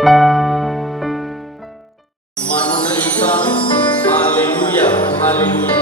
Manunaita, haleluya, haleluya.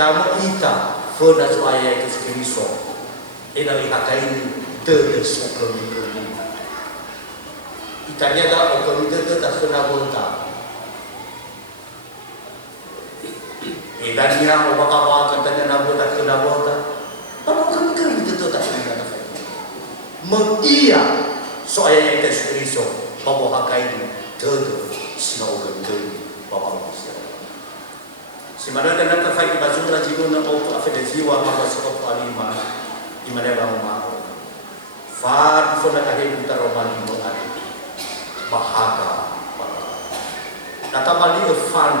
Damo ita fona suaya Yesus Kristus ina ihakaini tere sokomi komi itanya da otorite da sona volta edania obaka katanya na volta sona volta apa kami kami itu da sona da mengia suaya Yesus Kristus bawa hakaini tere sokomi bawa si mana dan terfai baju rajin na auto afedeziwa maka sebab alima di mana bang mau far fona kahe putar romani mo ati bahaga data mali fan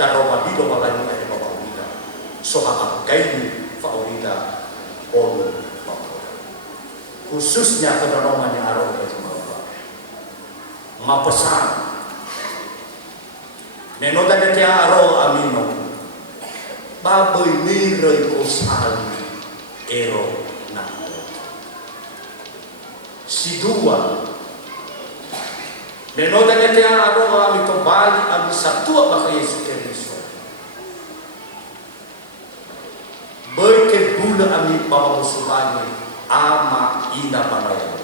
daromani do balani ade baba unida so haka kaini favorita on khususnya ke romani aro ke Jawa mapesan neno dan dia aro amino baboy miroy ko sali ero na si dua neno dan dia aro amito bali ami satu baka Yesus Kristus boy ke bula ami baba musulani ama ina panaya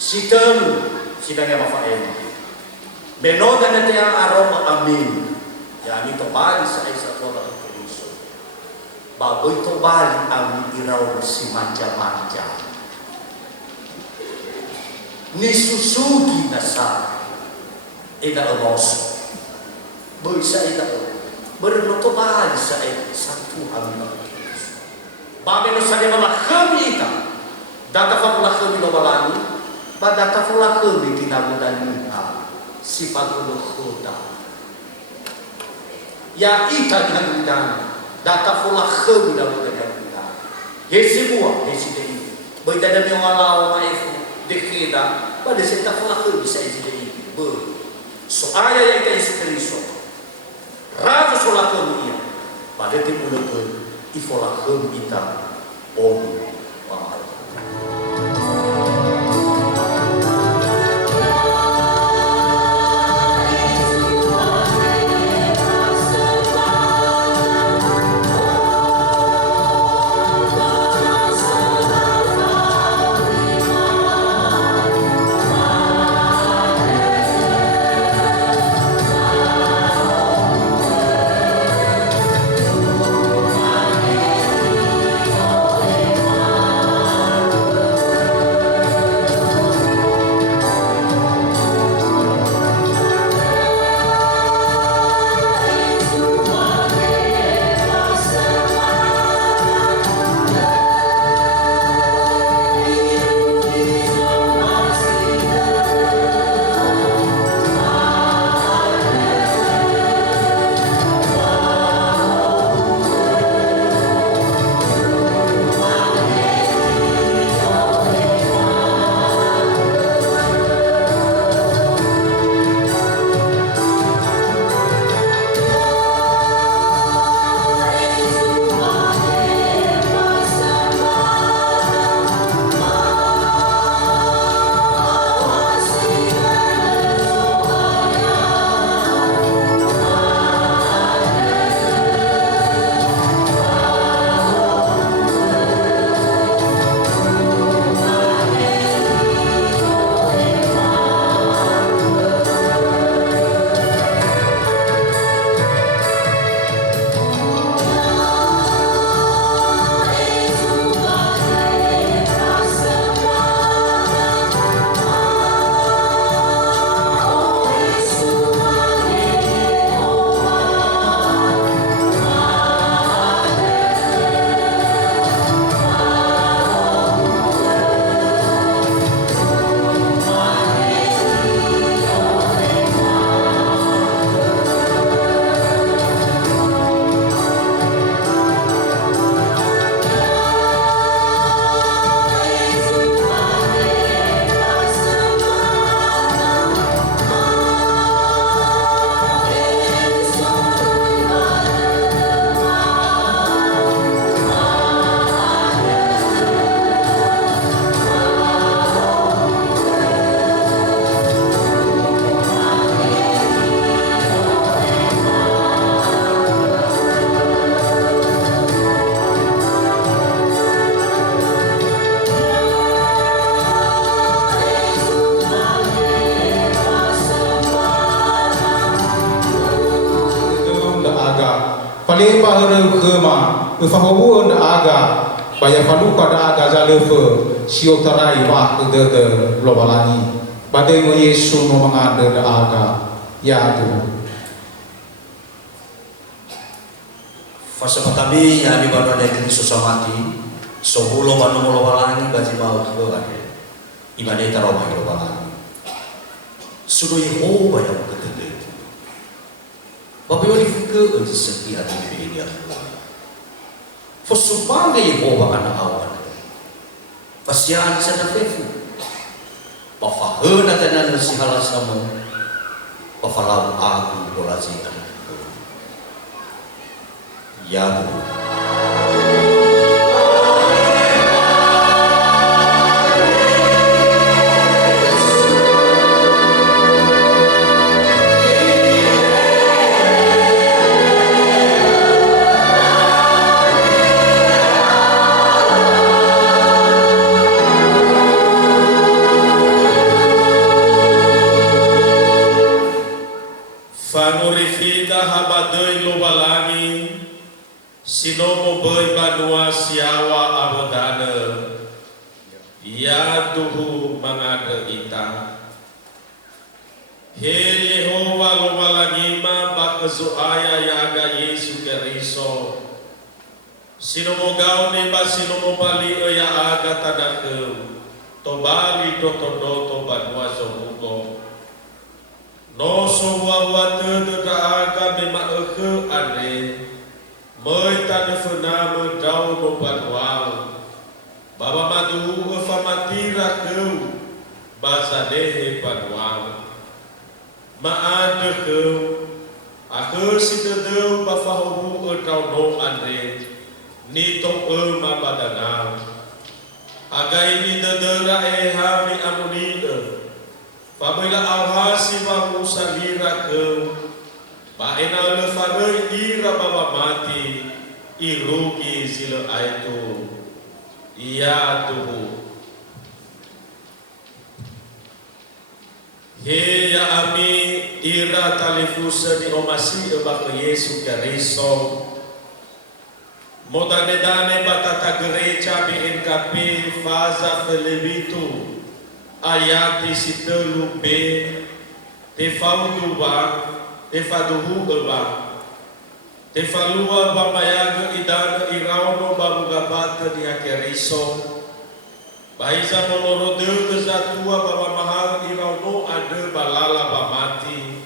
si telu sidangnya mafaema neno dan dia aro amin ya ami to bali sa isa to ba Kristo baboy to bali ami iraw si manja-manja ni susugi na sa ida olos boy sa ida berno to bali sa Tuhan na Kristo babe no sa mga khamita data fa la khami no balani ba data fa la khami tinabudan ni si pagulo khuda ya ita dengan undang data fola khabu da dengan undang hesi bua hesi dei boy da mi wala ma ifu dekida pada seta fola khabu bisa hesi dei bo so aya ya ita Yesus Kristus rafa fola khabu ia pada timul ko ifola khabu ita om bale bahare khema ufahawu da aga baya falu pada aga zalefe siotarai wa de lobalani badai mo Yesu mo mangada da aga ya tu fasa patabi ya di bawah dari susah mati sobulo banu lobalani baji bau tu kan ibadai taroma lobalani sudah Yehova yang ketemu bapak yori ke untuk setia di dia Fosupang Yehova anak awan pasian sana fefu pafahena tanan si halasama pafalau aku bolazikan ya Fanurifida habadei lobalani sinomo boi banua siawa abodana ya tuhu mangada ita he Yehova lobalani ma bakazu aya yaga Yesu Keriso sinomo gaune ba sinomo bali ya aga tadake to bali to banua zohugo no so wa te da aga me ma ke ane moi ta de fena me dau no banwa baba madu fa matira ke basa de banwa ma ade ke aku si de ba fa hu dau no ane ni to ma badana aga ini de ra e ha mi amuni Pabila awasi ba Musa lira ke ba ena le fadai ira baba mati irugi sila aitu iya tuhu he ya ami ira talifusa di omasi ba ke Yesu Keriso modane dane batata gereja BNKP faza felebitu ayati sitelu be te faudu ba te faduhu ba te falua ba mayaga idana irauno ba bugabata di Keriso baiza monoro de zatua ba mahal irauno ade balala ba mati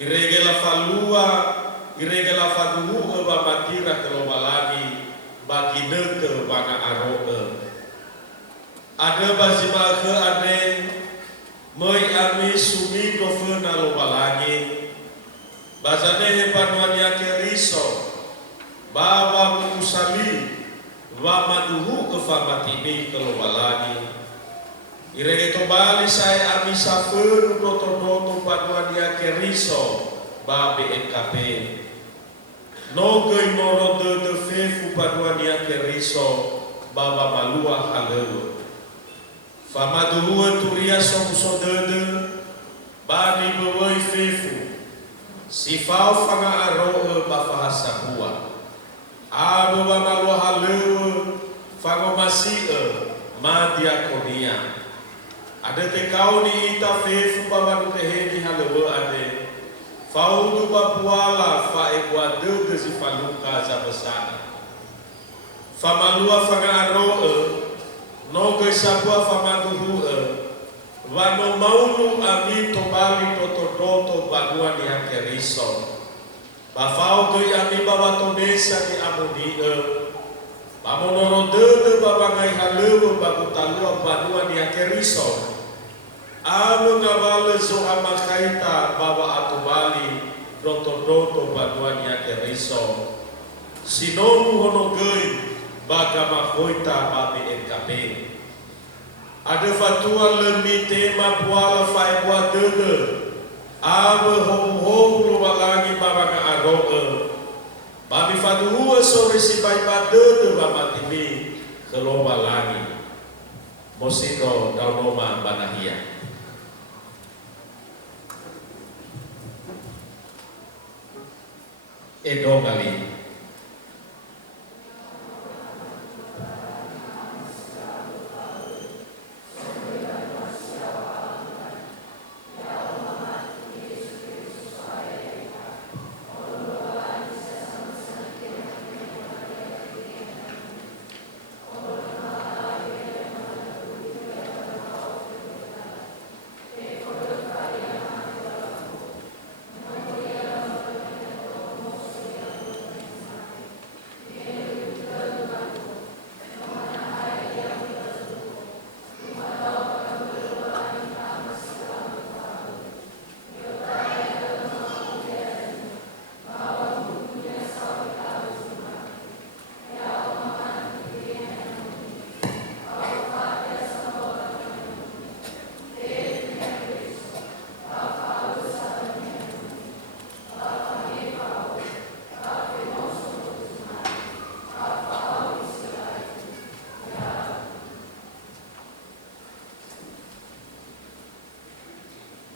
iregela falua iregela faduhu ba matira kelobalani bagi neke bana aroe ada bazima ke ane moi ami sumi dofe na lobalangi bazane hepanuan ya Keriso bawa musali wa maduhu ke famatimi ke lobalangi irege to bali saya ami safer doto panuan ya Keriso ba BNKP no gei noro de fefu panuan ya Keriso baba malua halewe Famadua turia som sodede bani bewoi fefu sifau fanga aroe bafahasa bua abu bamalu halewe fango masie madiakonia ada tekau ni ita fefu babanu teheni halewe ade faudu bapuala fa ekwade de sifaluka zabesana famalua fanga aroe no ke sabua famaduhu wano maunu ami to bali to bagua ni Keriso bafau ke ami baba to desa ni amuni bamonoro de baba ngai halewe bagu talua bagua ni Keriso alu ngabale zo amakaita baba atubali to bagua ni Keriso sinomu hono gei baka mahoita babi NKP ada fatua lemi tema buala fai buat dede abe hom lu balangi babaka aroe babi fatua sore si bai dede bamatimi kelo balangi mosito daunoma banahia edo kali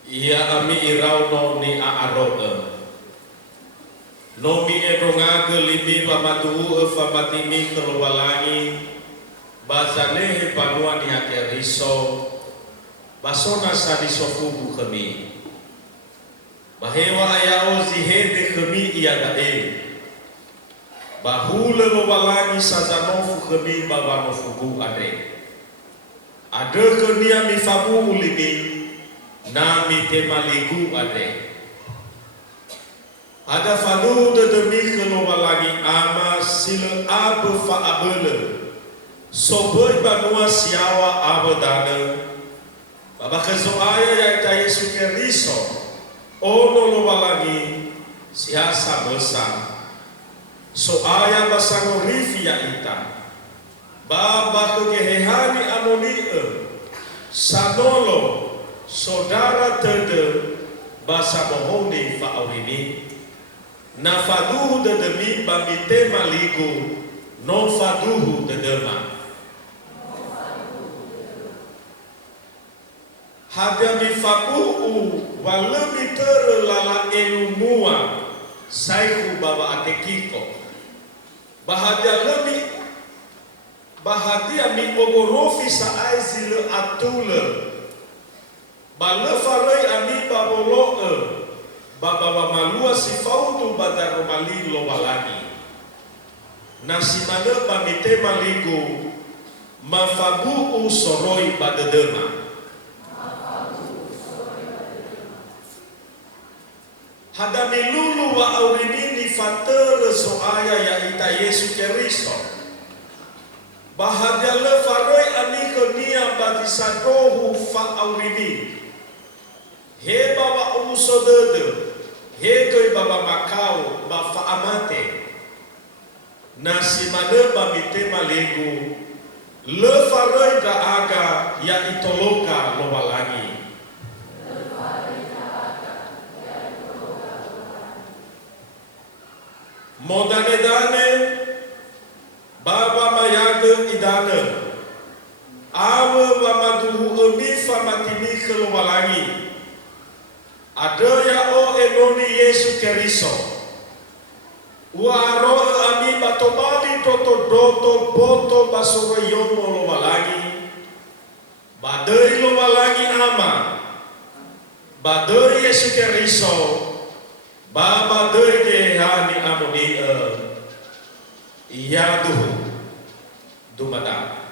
Ia ami irau no ni aaroe. No mi edonga ke libi pamatu famatimi kelobalangi. Bazane panua ni ake riso. Basona sadi sofubu kami. Bahewa ayao zihede kami ia dae. Bahule lobalangi sazanofu kami babanofubu ade. Ada kenia mifabu ulimi. Nami temaligu ade. Ada fadu de demi kelobalangi ama sila abe fa abele. Soboy banua siawa abadana. Baba kezoaya ya ita Yesu Keriso. Ono lobalangi siasa besar. Soaya basango rifi ya ita. Baba kegehehani amoni sanolo. Saudara tede basa mohoni fa'awini na faduhu dedemi bamite maligu no faduhu dedema hadami fabuhu walemi tere lala elumua saiku baba atekiko bahadia mi ogorofi sa'aizi le atule Bale farai ami babolo baba malua sifautu badar mali lo walani nasi mana pamite maligo mafabu usoroi badedema hadami lulu wa aurini fater soaya ya ita Yesu Keriso bahagia le farai ami kenia badisadohu fa aurini he baba umusodede he koi baba makau ba fa amate nasi made ba mite malego le farai da aga ya itoloka lo balangi modane dane baba mayage idane awe ba maduhu emi fa matimi lo balangi ada ya o enoni Yesu Keriso. Waro ami batobali toto doto boto basoro yono lo malagi. Badai lo malagi ama. Badai Yesu Keriso. Baba dai ke hani amoni iya duhu. Dumada.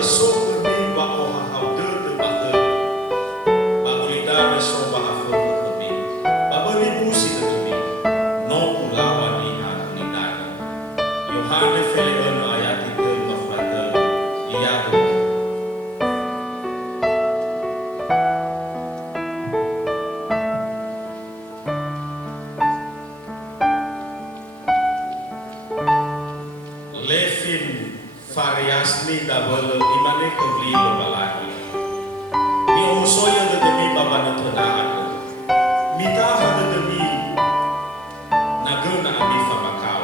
so kami ba o hahau de ba ke ba ulida so ba afu kami ba beri busi kami no ulawan ni hati dana Yohane fele ayat itu ba fata iya Levin variasni double imane kebli lo balaki. Ni osoya de demi baba na tona mita hada demi nagana ami famakau.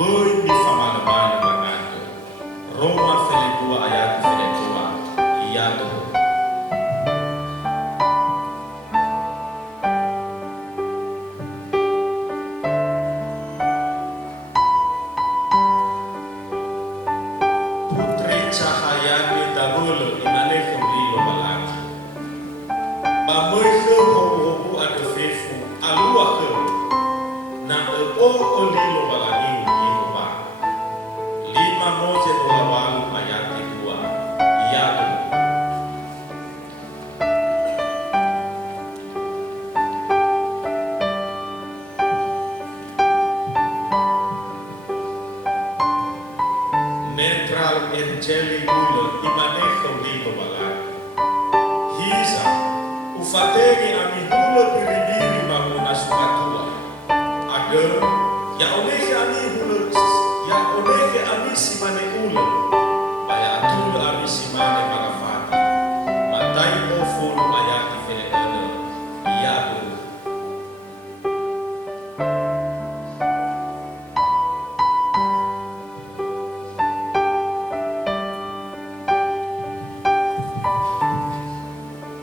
Boy mi famana bana bangato. Roma fele dua ayat fele dua. Iya tu. Cahaya ni double imane kebli lo balaki. Bamoy ke hobo ada fefu alua ke na o oli lo balaki Yehova. 5 Mose 28 ayat 2. Iya tu. Netral angeli gula imane kebli lo balaki. Hisa ufategi ami hula piribiri mahuna sukatua. Ada ya oleh ami hula ya oleh ami simane ula. Baya atul ami simane marafati. Matai ofulu ayati fele ana. Iya tu.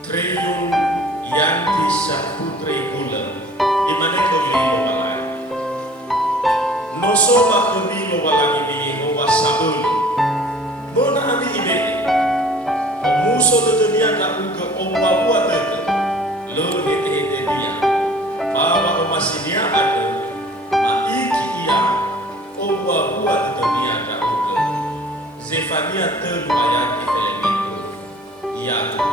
Triyun yanti saputri gula imane kebli lo balai no soba kebli lo balai ni Yehova sabun bona ami ibe o muso de dunia na uga o bua de lo hete hete dia baba o masinia ada ma iki ia o bua de dunia na uga Zefania 3 ayat fele itu ia tu.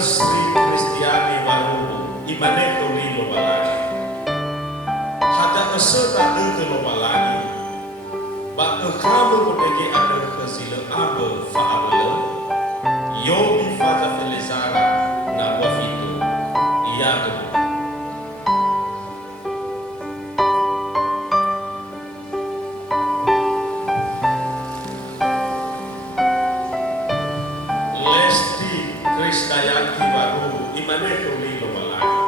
Sri Kristiani baru imane kebli lo balaki. Hada eseta de lo balaki. Ba kamu bodege ada kesila abe fa abele. Yo bi fata felezara na wafito. Iya tu. Krisdayanti baru imane kebli lo balaki.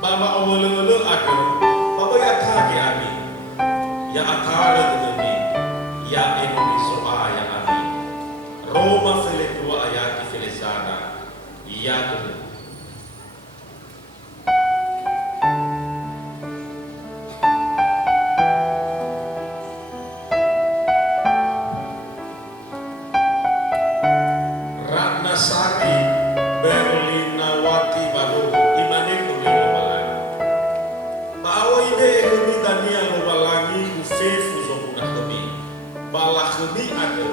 Baba awal-awal ada baba ya thage ami ya athara demi ya Indonesia ya ami Roma fele 2 ayat fele sana iya tu. Ratnasari Berlinawati baru imane kebli lo balaki. Bawa ibe kebli Daniel lo balaki ufefu zo kuna kebli. Bala kebli ada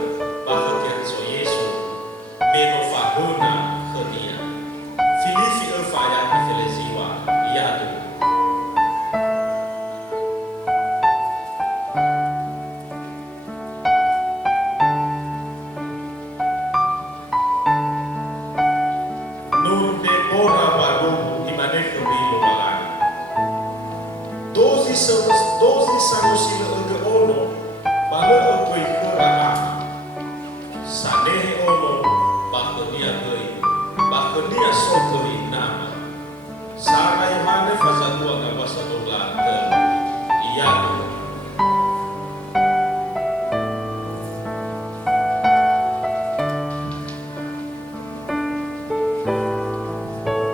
bahagia so Yesu meno fahuna keblia. Filipi ayat feleziwa iya tu. Ora baru imane kebli lo balaki. 12 sanusi le ono bala koi kera sanehe ono bakonia so koi nama Sara Yohane fazadua kabasa dola iya tu.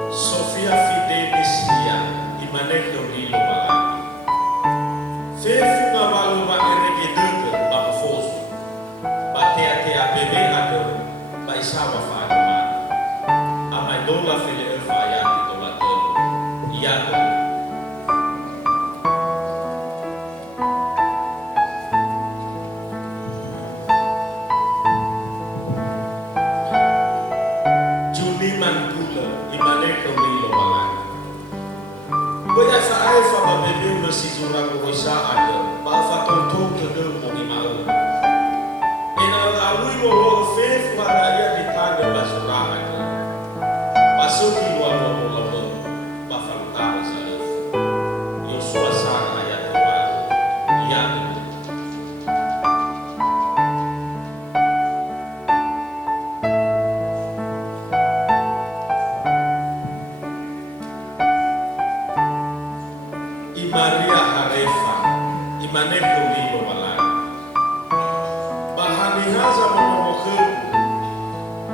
Sofia Fidelis dia imane kebli lo balaki. Fefu na balu ba erege deke ba fosu. Ba te bebe ada ba isawa fa ama. Ama dola fele fa ya dola. Baya sa ay fa mabebe bersizura ko isa ada. Ba fa tonto ke de mo imau. Ena alui mo lo fe fa ya di tanda basura ada. Pasuki wa lo lo ba fa ta sa lo. Yo suasana ayat wa. Ya. Maria Harefa, imaneko lilo malai. Bahani haza momoke,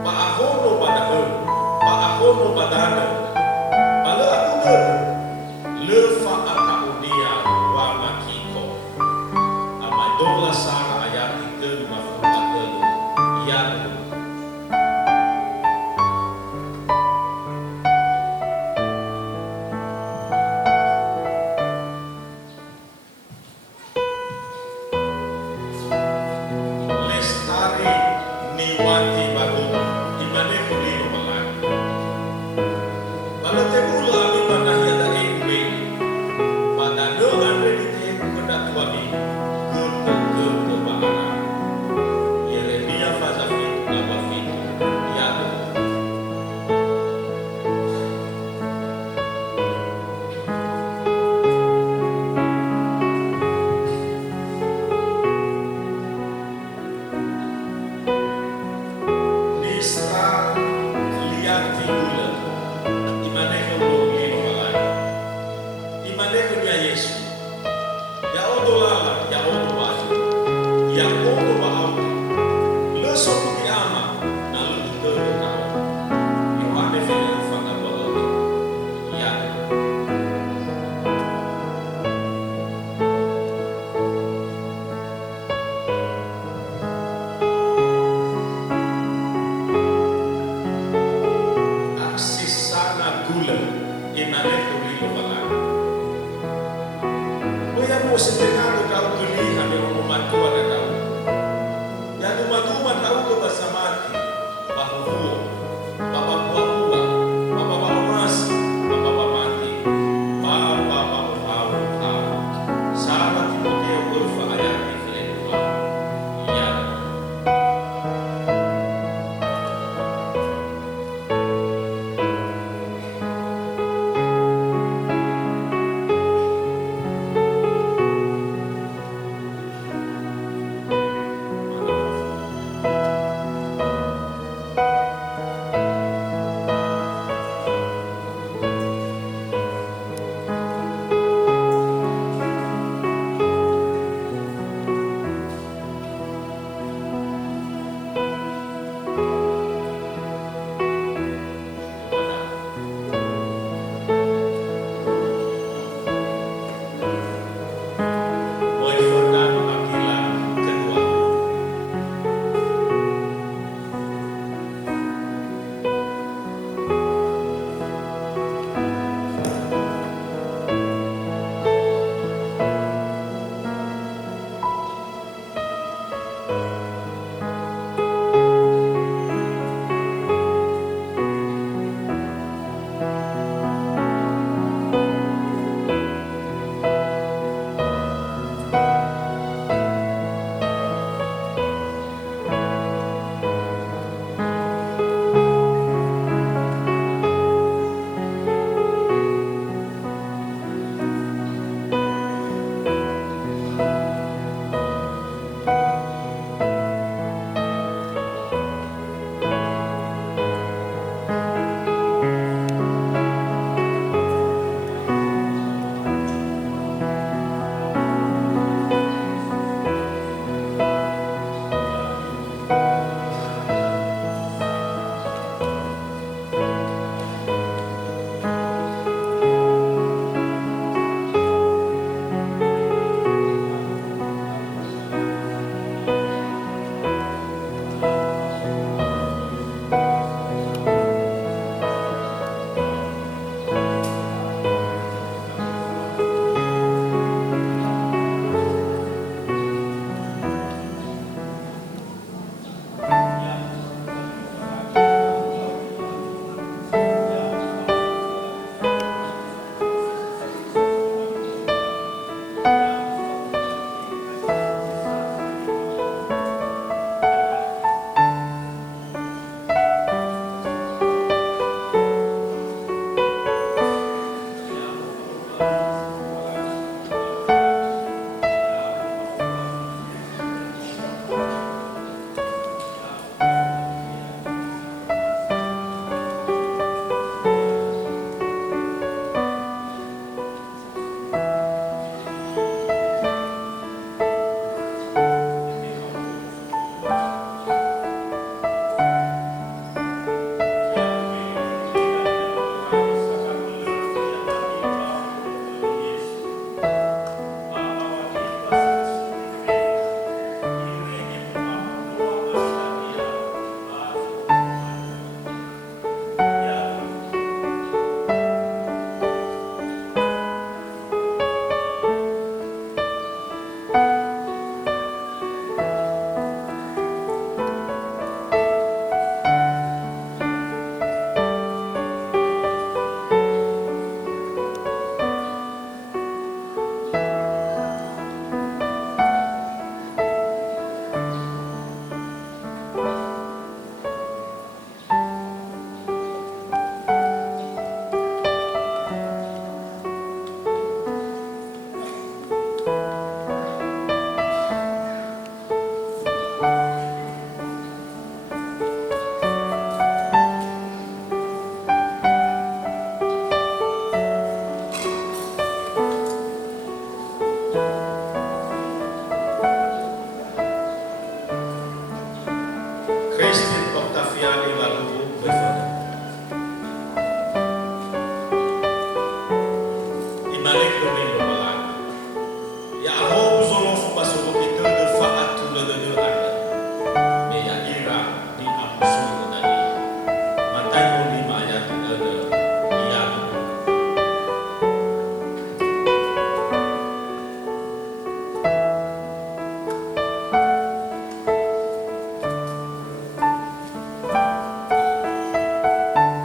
baahono badahe, baahono badana, bala akude, lefa akaunia wa makiko. Amadola sara ayati ke mafumake, yanu. Niwati bago imaneko lilo malai. Bala tegula ami panahya da engbe. Pada no ande di teku kedatua mi. Ke bahana. Yeremia fazafi nabafi. Yado. Nisra liati gula imaneko lilo malai. Imaneko dia Yesu. Ya odo lala, ya odo baju, ya odo bau. Leso kuki ama na lutu dodo kau. Yohane fele fanga bologi. Ya. Aksisana gula imaneko lilo malai. Boya mo setengah kau geli kami membantu ada kau. Yang rumah tahu ke basamati, bahuhu, bapa buah, bapa mas, bapa mati, bapa tahu. Sahabat Timotius berfa ayat di Filipi. Ya.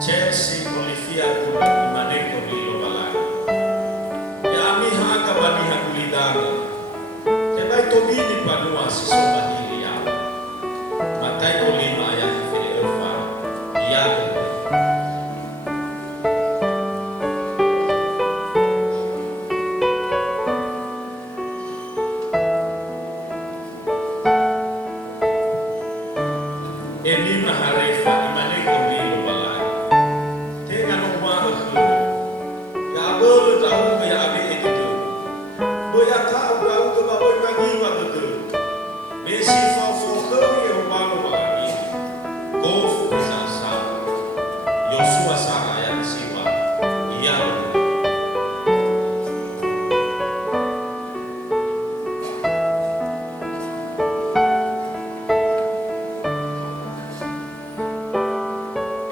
Chelsea Olivia Kula Imaneko Lilo Balai. Ya ami haka bani hakulidanga. Tebai tobini panua si soba hili yao. Matai olima ayat fili elfa. Iyago. Elima harefa Imaneko Lilo Balai. Tega no waha ku. Ya bolu tahu ya abe itu. Boya tahu tahu ke baboy mangiwa betul. Messi fa fo khoi o malo balani. Golf bisa sa. Yosua sa ayat siwa. Iya.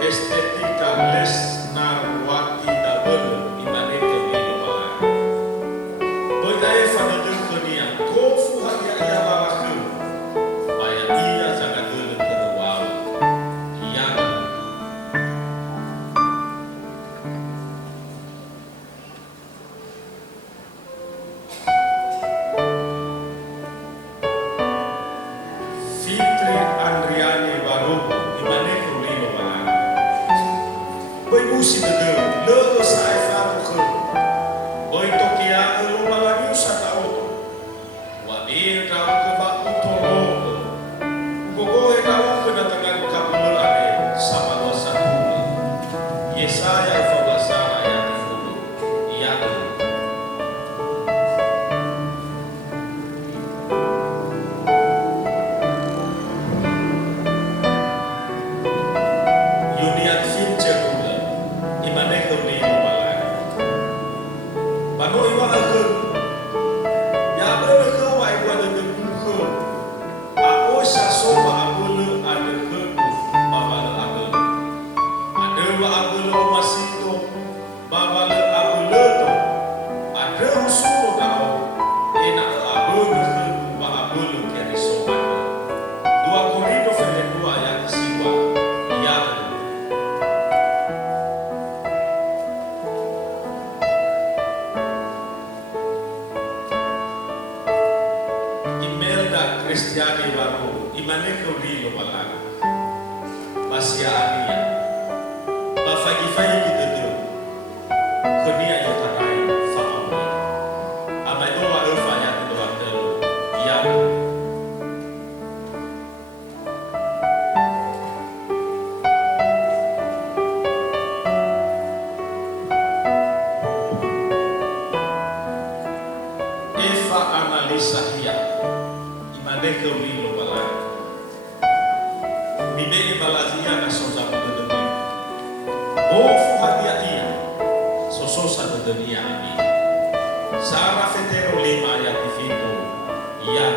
Estetika lesnar wati da bolu Imaneko Lilo Balai. Boy dai fa da dunia. Golf hanya ia balaku. Baya ia jaga dulu ke wow. Iya. Fitri Andriani Barugo Imaneko Lilo Balai. Boy musi de le sai fa ko. Boy tokia lo balani sa tao. Wa bir tao ke ba utolo. Gogo e tao ke datangan kabul ade sama dosa bumi. Yesaya fa basara ya tifudu. Iya. Union Fincher Kula Imaneko Lilo Balai. Bano iwa aku. Ya bolu ke wa iwa de ku. Ako sa soba abulu ada ke babal abulu. Ada wa abulu masito babal abulu to. Ada usul tao. Ena abulu ke wa abulu ke risoba. 2 Korinto fele 2 ayat siwa. Iya. Imelda Kristiani Baru Imaneko Lilo Balai. Basia Ania. Bafagi-fagi gitu tu. Konia yotarai fa'awi. Amai doa elfa ya doa telu. Iya. Eva Analisa Hia Imaneko Lilo Balai. Bibe balazia na sosa bedemi. Bofu hadia ia. Sososa bedemi ami. Sara fetero 5 ayat itu. Iya.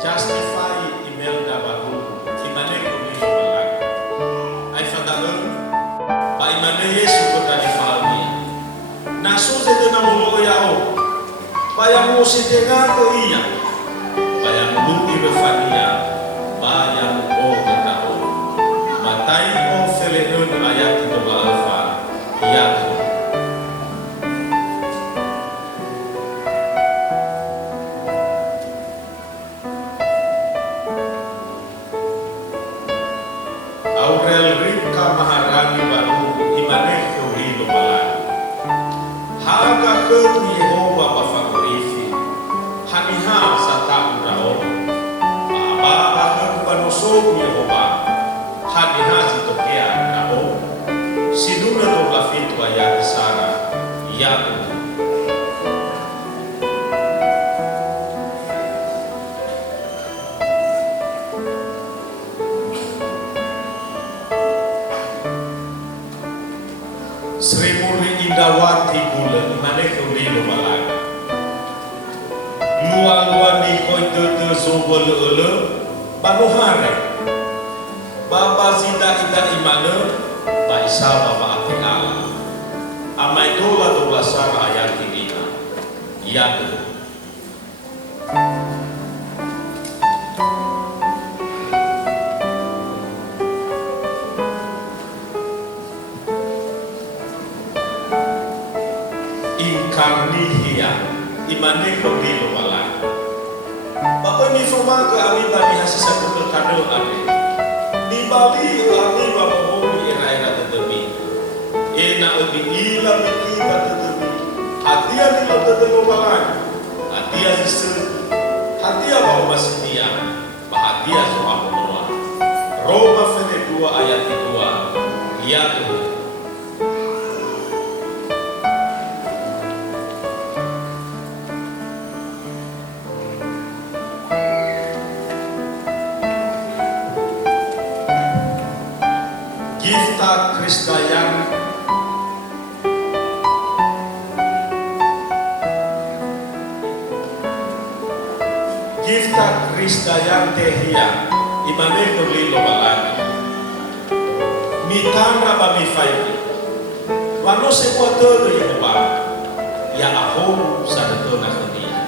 Justify Imelda Baru Imaneko Lilo Balai. Ai fadalu pa imane Yesu kota di falmi. Naso de na mo ya o. Baya mo si tenga ko iya. Baya mo di befania. Baya mo o kota o. Matai o felenon ayat itu balafa. Iya. Aurel Rika Maharani Baru Imaneko Lilo Balai. Haga ke Yehova bafakorifi. Haniha sata udao. Baba ke panoso Yehova. Haniha zitokea udao. Sinuna dobla fitu ayat Sara. Iya. Sri Murni Indawati Kula Imaneko Lilo Balai. Luang-luang ni koi te sobol ele banuhare. Baba zida ida imane ba isa baba ating ala. Amai dola 12 ayat Iya Tuhan. Inkarnihia imane ko dilo wala. Bapak ni fumaga ami bani hasisa ko kado ade. Di Bali ami babohoni era tetemi. Ena obi ila meti tetemi. Hadia di lo tetemi wala. Hadia sise. Hadia bawa masih dia. Bahagia soal menua. Roma fene 2 ayat 2. Ya Tuhan. Gifta Kristayan tehia imane ko lilo balani mitana ba mi faiti wano se kuato ya ba ya ahom sa to na kania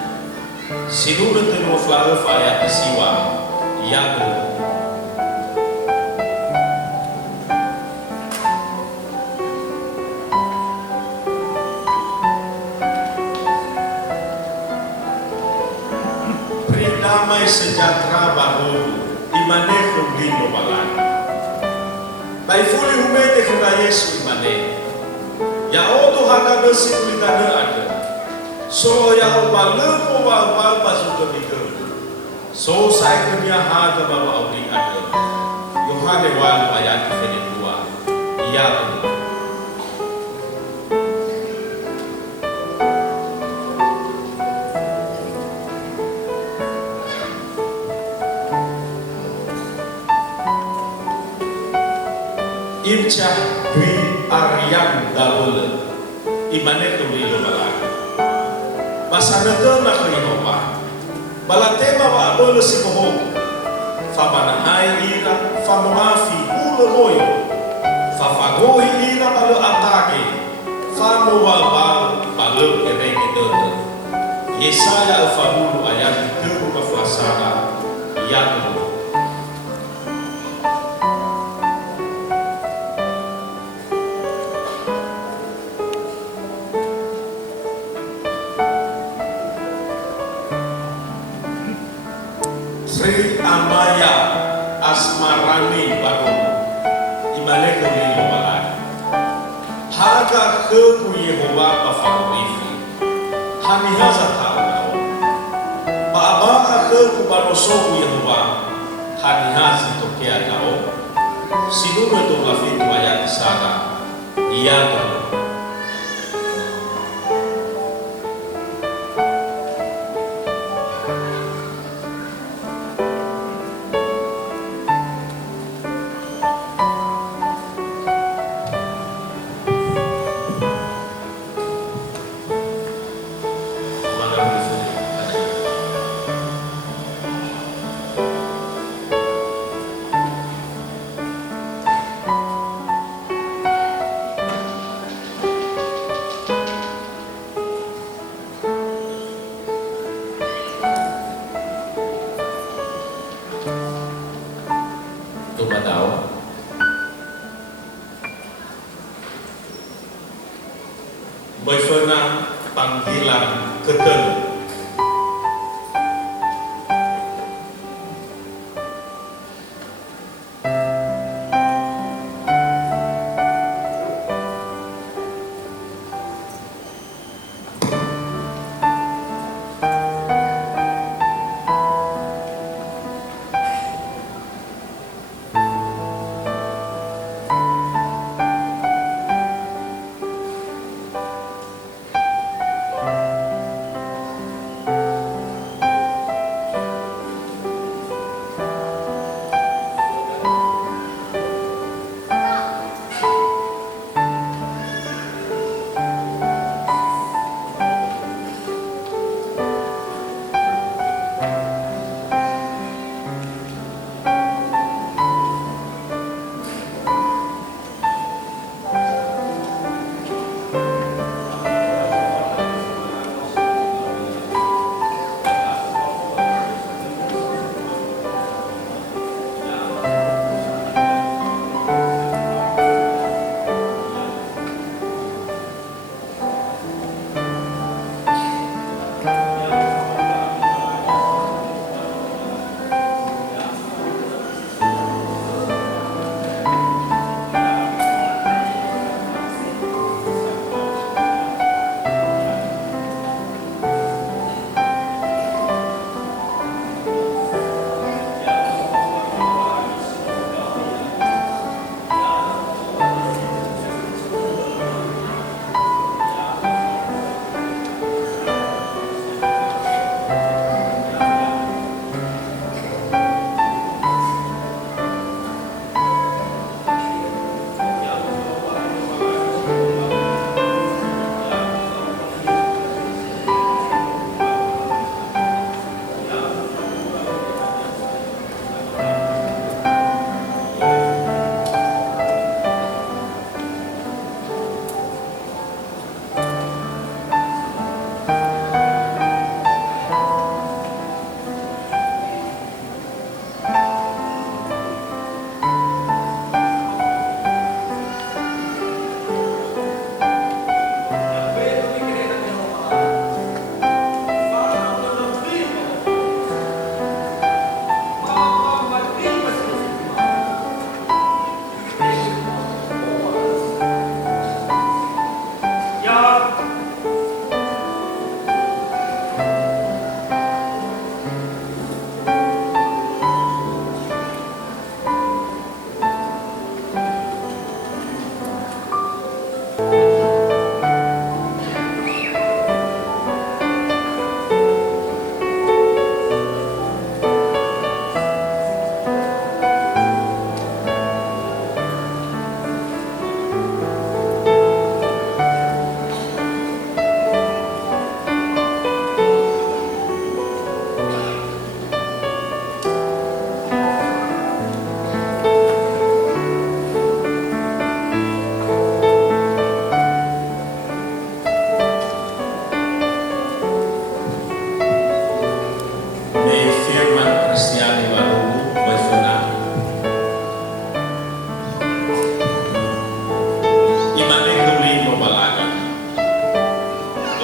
sinuro te mo flaga fa ya siwa ya ko damai sejahtera baru imane kundino balan. Bai fuli humete kena Yesu imane. Ya oto haka besi kulitane ada. So ya obalepo wal basuto dike. So sai kenya haga bawa audi ada. Yohane wal ayat fene 2. Ya Imcah Dwi Aryan Daul imane kuli lo balak masana to na kali hopa balatema wa abolo si moho fa banahai ira fa moafi ulo moyo fa fagoi ira balo atake fa mo wa balo kereke dodo Yesaya fa bulu ayat 3 ka fasara ya Tuhan. Sri Amaya Asmarani baru imane kuli lobalai haga ke Yehova bafakurifi hani haza tahu baaba ke kubanoso Yehova hani hazi tokea tao sinume to lafitu ayat sana iya Boyfriend panggilan ketelu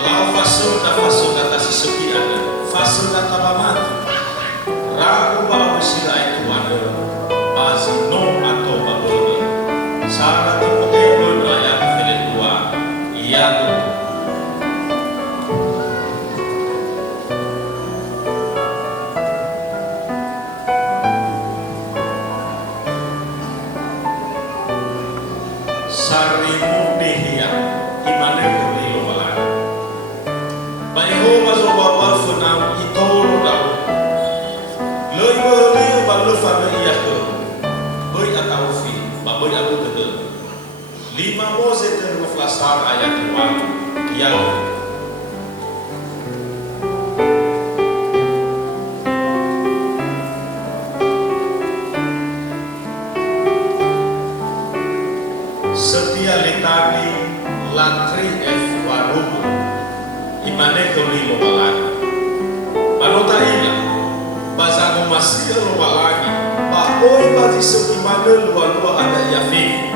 Lau fasul kata sesepi ada, fasul kata mati. Ragu bawa sila itu ada, masih no atau babel. Sarat Timoteus ayat kedua, ia sarimu dihia imane kuli lobalan. Bayo mazo baba funam itoro dau. Loi beli balu fana iya ke. Boy atau fi, baboy aku tede. 5 Mose 13 ayat 2 yang setia litani latri warubu imane koli lobalan manota ina bazano masih lobalagi bahoi bagi sebimane luar ada yafi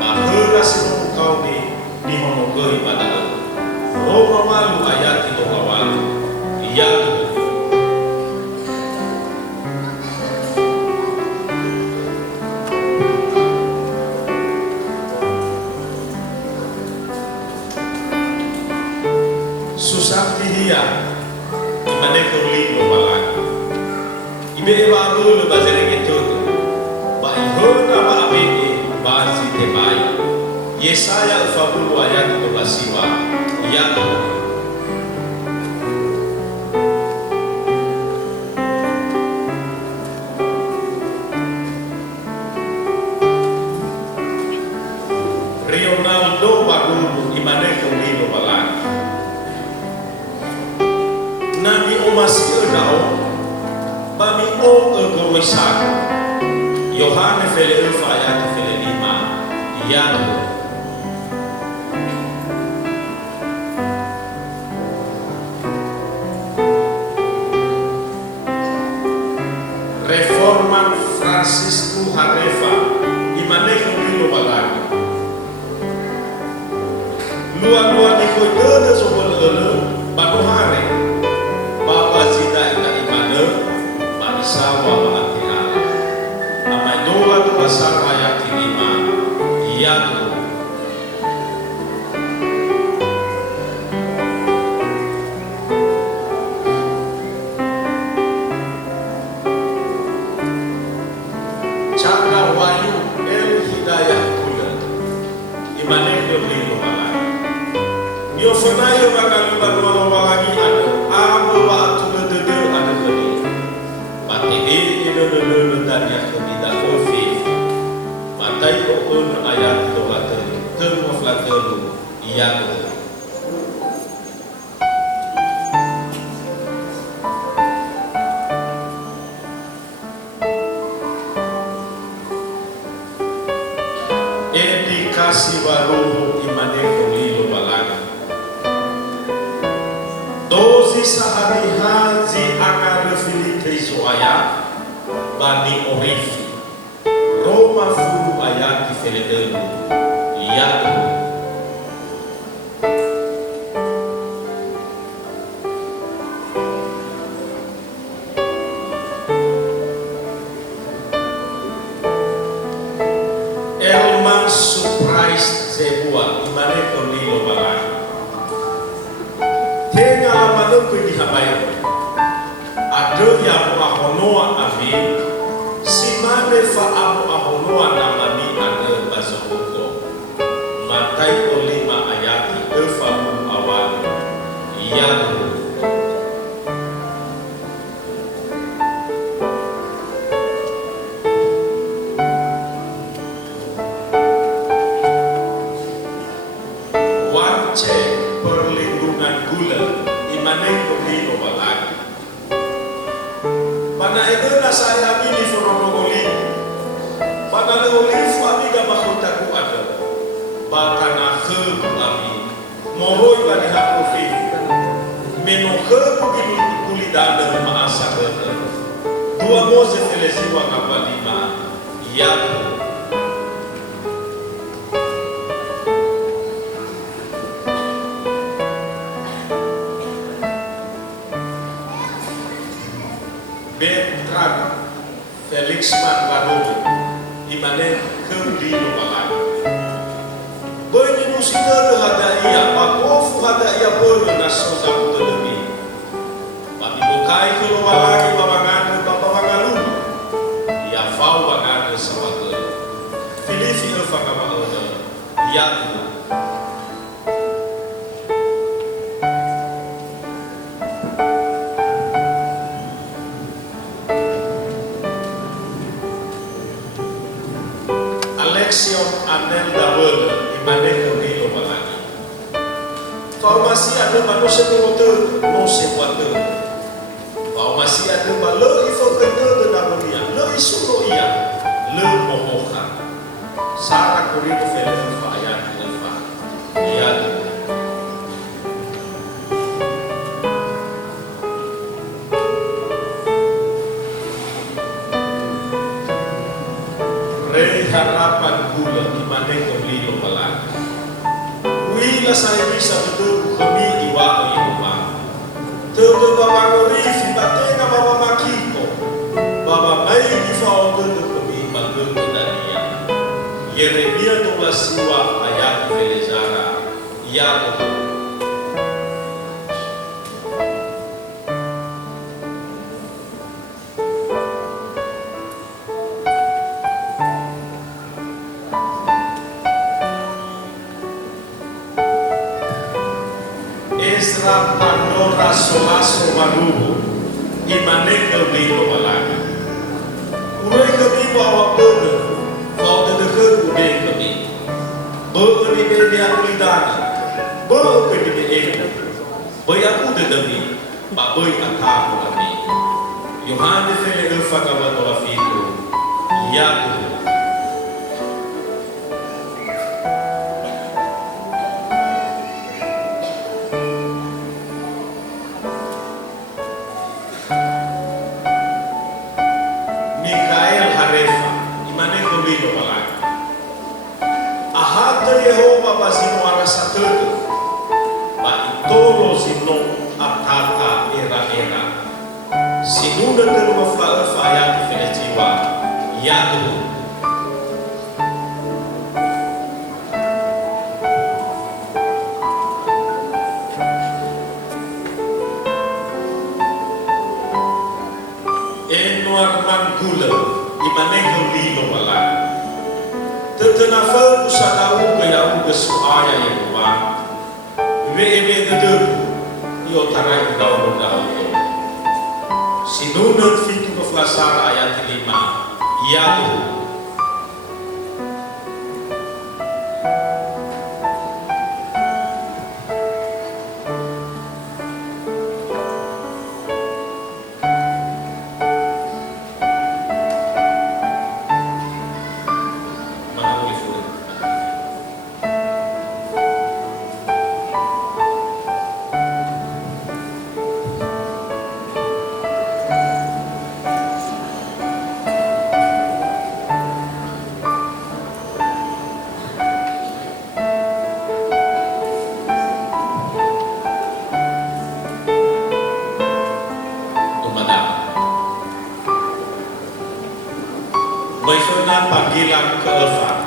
bahera sinu kau ni honogoi pada Roma malu ayat itu awal iya susah dia imane koli lobalan ibe baru le bazere gitu ba ihona ba abeke ba site bai Yesaya 40 ayat 12 yang Ronaldo baru imane koli lobalan Nabi Omasir dao Bami o egoisak Yohane fele ayat fele 5 yang Reforman Francisco Harefa imane kuli lobalan luar di kode sobol banuhare Bapa zida ina imane banisawa matiara amai dola dola sar ayat 5 yang Chandra Wayu El Hidayah Kula imane kuli lobalan yo fenayo bakal lupa lagi ada abo waktu berdede ada kali mati ini dan yang tidak kofif matai pun ayat doa termuflataru yang edikasi baru imane kuli lobalan dozi sahari hazi akan refilite zoaya bani orifi Roma fulu ayat di feledelu liadu Elman surprise zebua imane koli lobalan Tengah manuku di habayo ada yang ahonoa amin si mane fa ahonoa namani ada bazohuko matai olima ayati efamu awal yang wance perlindungan gula imane koli lobalan Pana edena saya ini fonomogoli. Pana leolifu amiga makutaku ada. Bakana hebu ami. Moroi bani hakofi. Meno hebu kulidana maasa benda. 2 Mose teleziwa kabalima. Yaku. Felix Mangarogo imane keudi lobalan banyak musida hada ia makofu hada ia bolu naso zabu demi bami bukai ke lobalagi babangan babangalun ia fau bangan sama ke Filipi elfa kama ona ia Alexion Anel Dawel imane keudi lobalani kau masih ada manusia temote no sesuatu kau masih ada malo ifo kete de nabonia lo isulo ia le mohoka sara korino fele fa ayat lefa ia harapan gula imane keudi lobalani wila saya bisa betul kami iwa iwa tuh bapa ngorifi batenga bapa makiko bapa mai ifau tuh kami bagus kedania Yeremia 12 ayat Felezara ya tuh Ezra Pandora Solaso Marubo imane keudi lobalani urei keudi bawa bebe kau terdekat urei keudi bebe ni dia kulidana bebe ni dia bebe aku demi pak bebe kata kami Yohanes fele elfa kawan olafito ya Yehova bazino arasatete ba itolo zino atata era sinuna teruma fa ayat felejiwa yadu enuar mangula imane lilo bala tetenafa usada uga ya uga suaya Yehova ebe de yo tarai daun sinunut fitu keflasara ayat 5 yadu Baiklah panggilan keempat.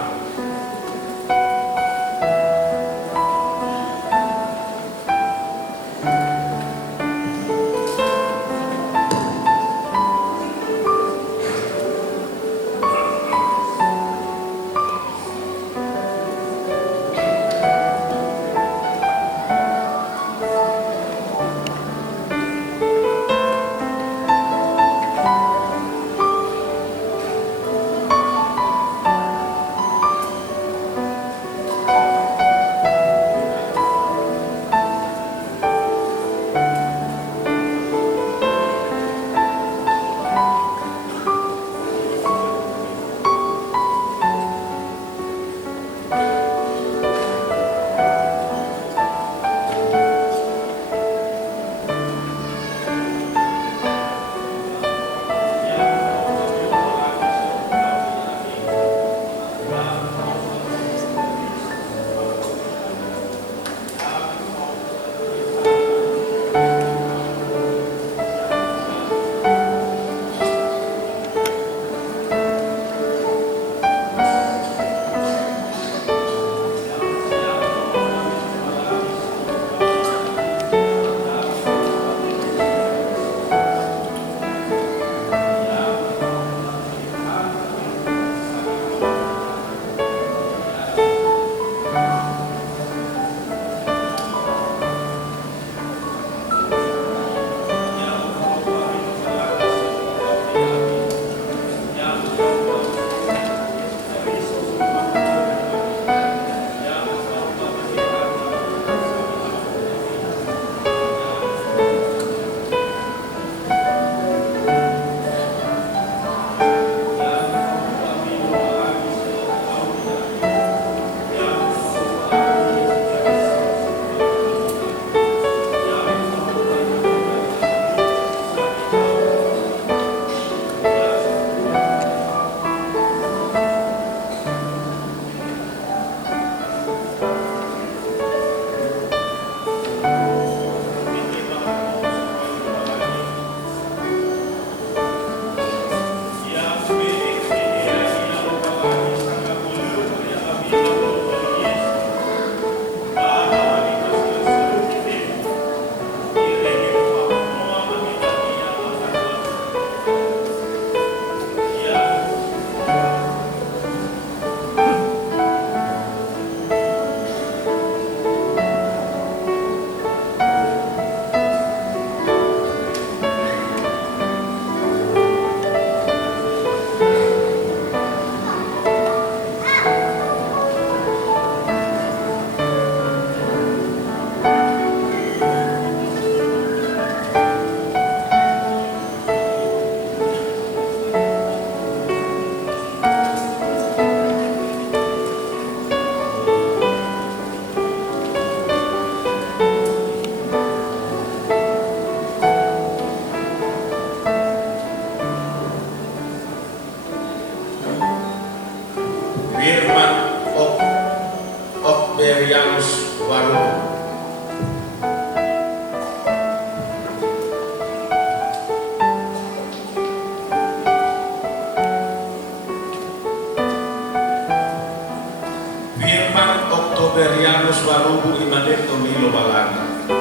barubu imanen to milo balana.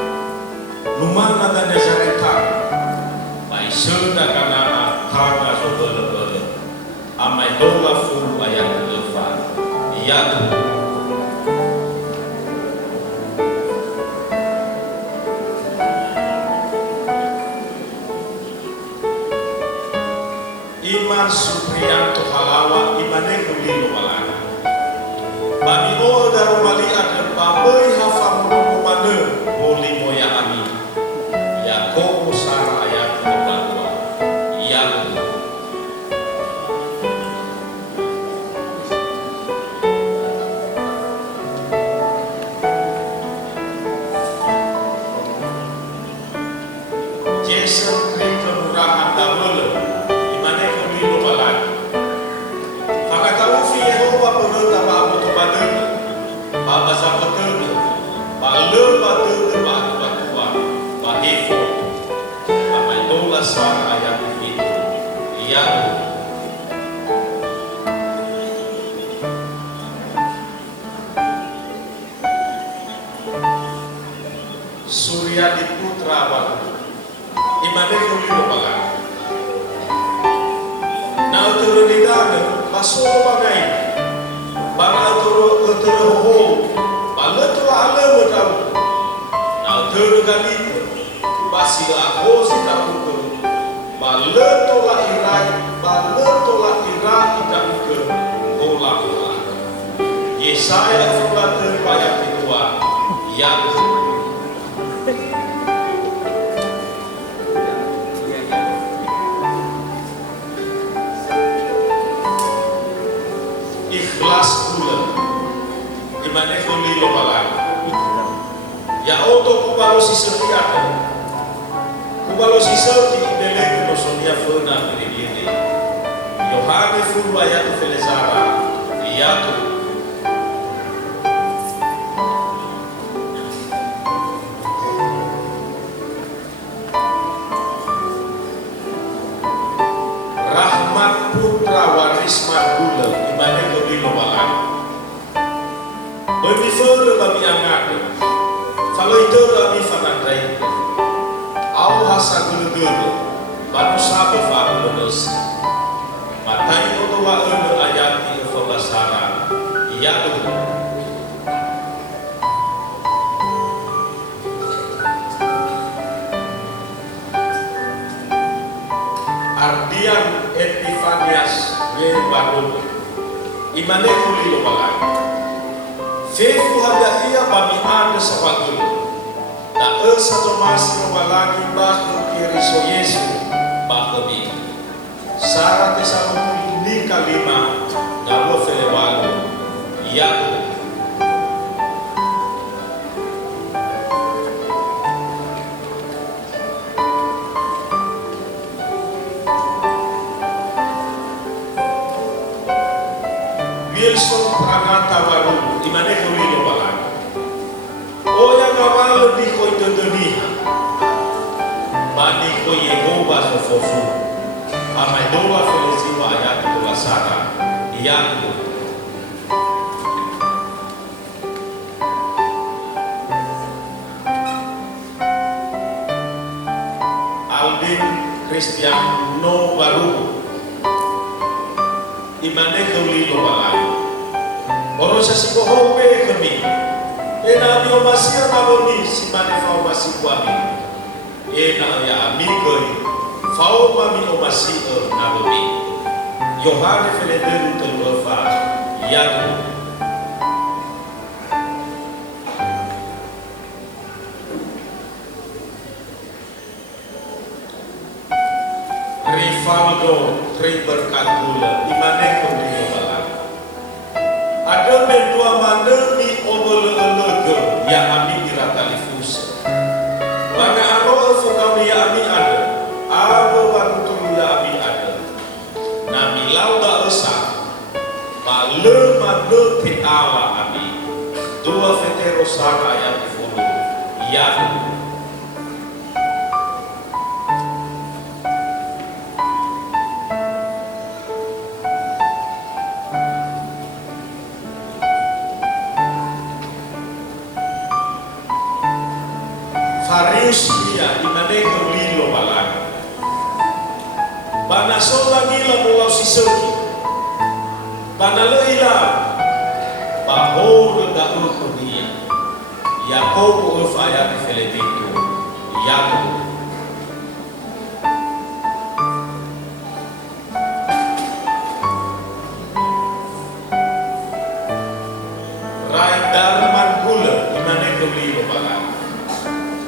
Lumana da desareta. Bai sunda kana tanga so bele. Amai dola fu ayat lefa. Yatu Iman Supriyanto Halawa imane kulino malana. Bami o daru mali ada babai hafa mane boli moya ami. Ya ko usara ayat kedua. Ya Jason Krim kelurahan Dawele imane kulino malana. Pakatawu fi Yehova peneta ba abu badana. Ba zapatana. Ba le badana ba batua. Ba hefo. Amai dola suara ayat itu. Iya. Surya di Putra Baru imane kulino malana. Na autoridade passou bagai para autoro baleto ale modal na autoridade basi arroz da uke baleto la irai da uke hola Yesaya fulater ayat kedua yang ikhlas pula imane kulilo balang ya auto kubalo si seriata kubalo si serti ibele no sonia fona pilihile Yohane fulu ayatu felezara yatu Rahmat Putra Waris Madula imane kulilo balang Bagi fere bagi angkat, kalau itu kami fanandai, au hasa gulu, baru sabu faru lulus. Matai itu wa ayat di Evolasara, iya tu. Ardian Epifanias ye baru, imane kulilo balai. Fefu hada ia bami ada sabagul. Da satu masih walagi bahku kiriso Yesu bahkemi. Sara tesalukul ni kalima ngalo felewalu. Iya. Wilson Pranata baru imane kulino balang. O yang awal di koi tendeni, bani koi Yehova sofofu. Amai doa felisiwa ayat doa sara. Yang Aldin Christian no baru imane kulino balang. Oro sa sibohope kami. Ena mi omasir maboni si mane fao masih kuami. Ena ya amikoi fao mami omasir nabomi. Yohane felederu telufa yadu. Rivaldo berkat gula imane kulino balang. Ada mentua mana ni obel-elega ya ami iratalifus. Bana aro fukam ya ami ada. Abo bantu ya ami ada. Nami lauda esa. Bale mane te ala ami. Dua fetero sara yang difulu. Ya. manusia imaneka ulilo balani. Bana sola gila mulau sisoki. Bana leila bahor da ukunia. Yakobo ufaya Filipiku. Yakobo. Rai darman kula imaneka ulilo balani.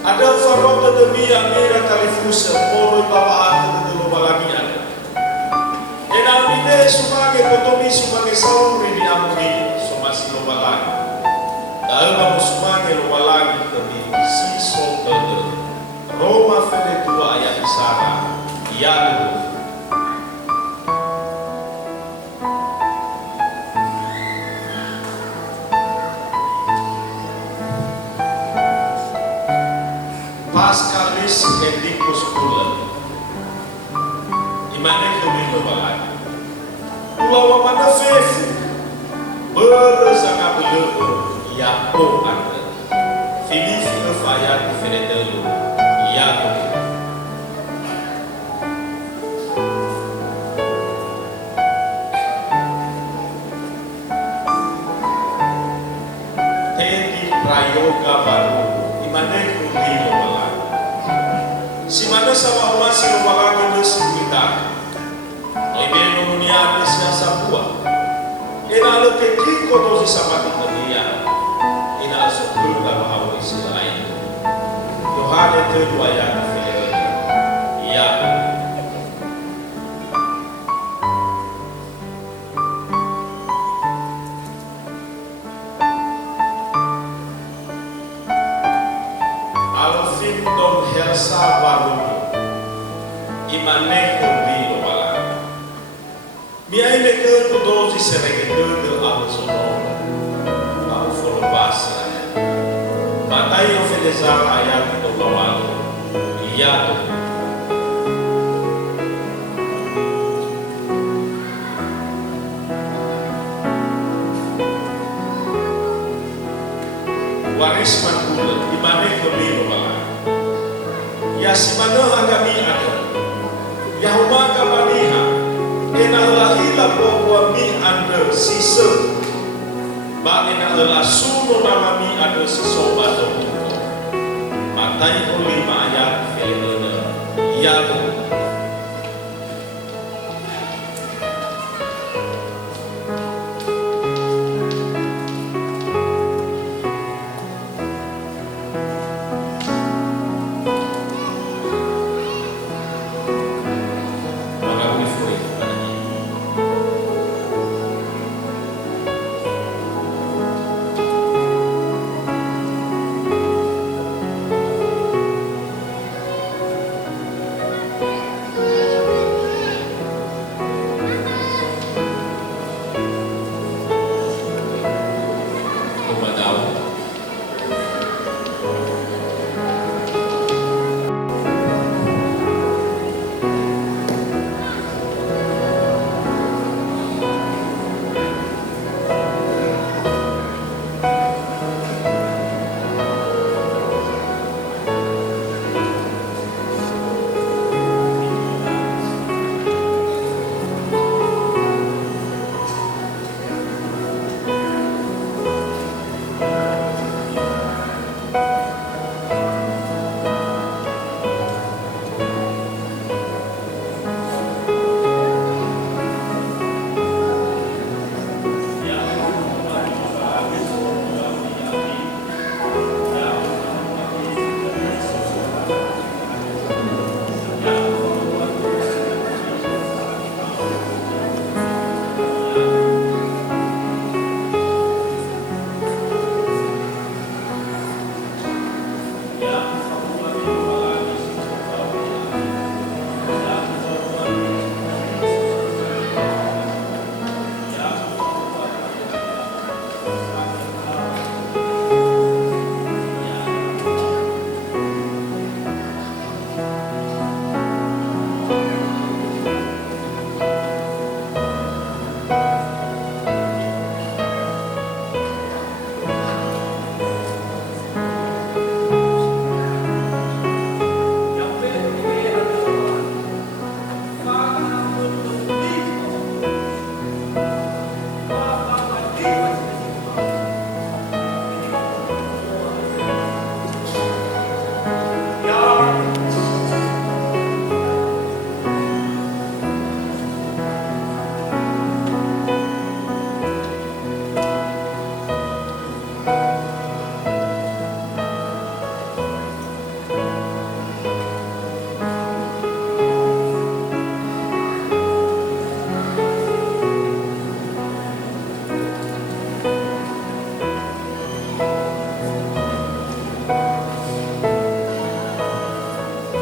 Ada farota demi amira kalifusa poro bawa de balani ada. Enamide sumage kotomi sumage sauri di amuri sumasi lo balani. Dalam sumage lo balani demi siso de Roma fede tua ayat isara yalu. Pascalis edicus kula imaneka ulilo balani. Pulau mana fefu bersama beliau Yakob anda Filipi ayat Fredelu Yakob Tedi prayoga baru imaneka ulilo balani. Si mana sama masih balani desuita Ebeno niya siya sa buwa. Inalo ke kiko to si samati niya. Inaso kulga maawi sila ay. Yohane te duaya na Filipi. Yakob. Alfin dom helsa baru. Imaneko bilo balani. Mi ai le che tu dosi se regedeu ao sono ao foro passa matai o felezar ayat do lawal yato waris manula imane ko lilo bala ya simano agami ada ya humaga baniha enalahila po mi anda sisa ba enala suno nama mi anda siso bato matai ko 5 ayat Filipi yato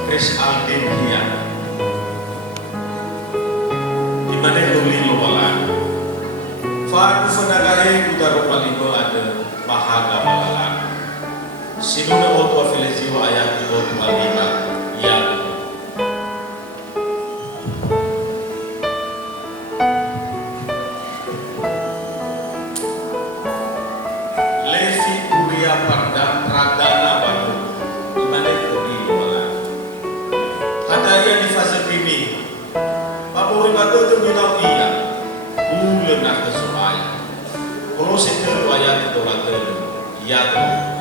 Chris Aldin Hia Imane Luli Lobalan Fadu Fanagahe Udaro Palimo ada Mahaga Malalan Sinuna Otua Filesiwa ayat Otua Lima Ya Levi Uria Pada Pradana Batu Imane Luli Lobalan Hadaya di fase ini Papuri Batu itu bilang iya Ule nak kesuai Kalau setelah ayat itu lagi Ya tuh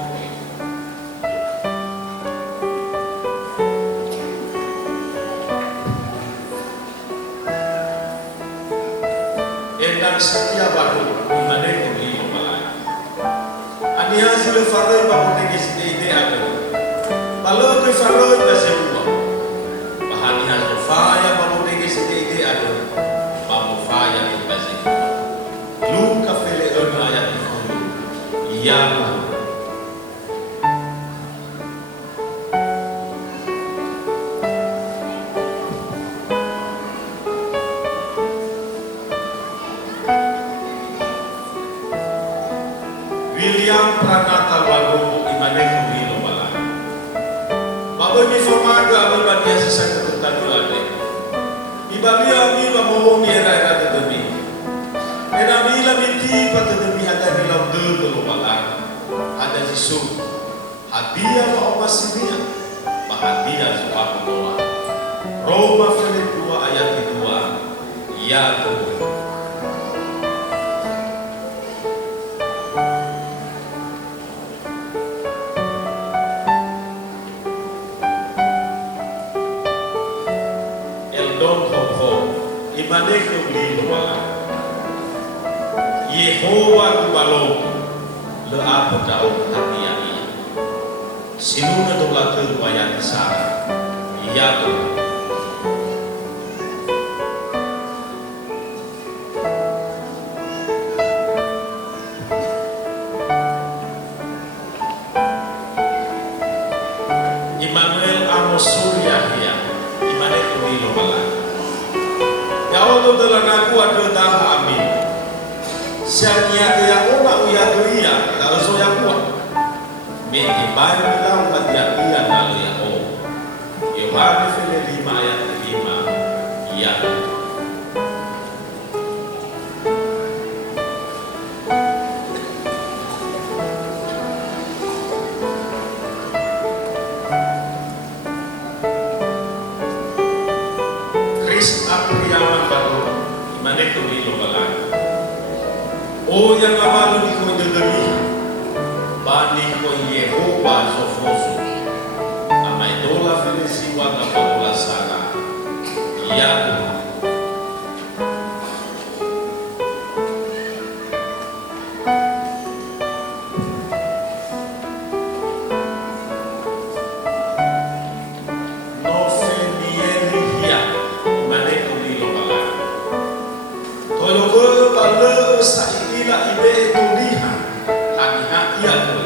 Endang setia baru Imane Luli Lobalan Ani hasil faroi Papuri di sini ide ada Kalau ke faroi bahasa uang Bahani hasil faya Papuri di sini ide ada Pamu faya di bahasa Luka fele ayat itu Ya William Pranata Wago Imane Luli Lobalan Bapak mi formaga mi badia sisa ketentan ade mi badia mi bamohon di era tetapi era mi la miti tetapi ada di laut de Lobalan ada Yesus hadiah wa masihnya hadiah suatu doa Roma pasal 2 ayat 2 ya Tuhan Imane Luli Lobalan Yehowa Kubalong Le apa daun hati Sinuna dola terbayang sana Ya Tuhan Immanuel Amos Surya Imane Luli Lobalan Kalau dalam aku ada dah amin. Siapa yang orang uya doia, kalau saya kuat. Mesti bayi bilang pada dia lalu ya oh. Yohanes 5 ayat 5 ya. Chris Apriaman baru Imane Luli Lobalan Oh yang amalu di kau dederi Bani kau Yehova Zofosu Amai dola Felisi Wanga Paula Sana Ya Sa'iila ibe tuliha haki-haki aku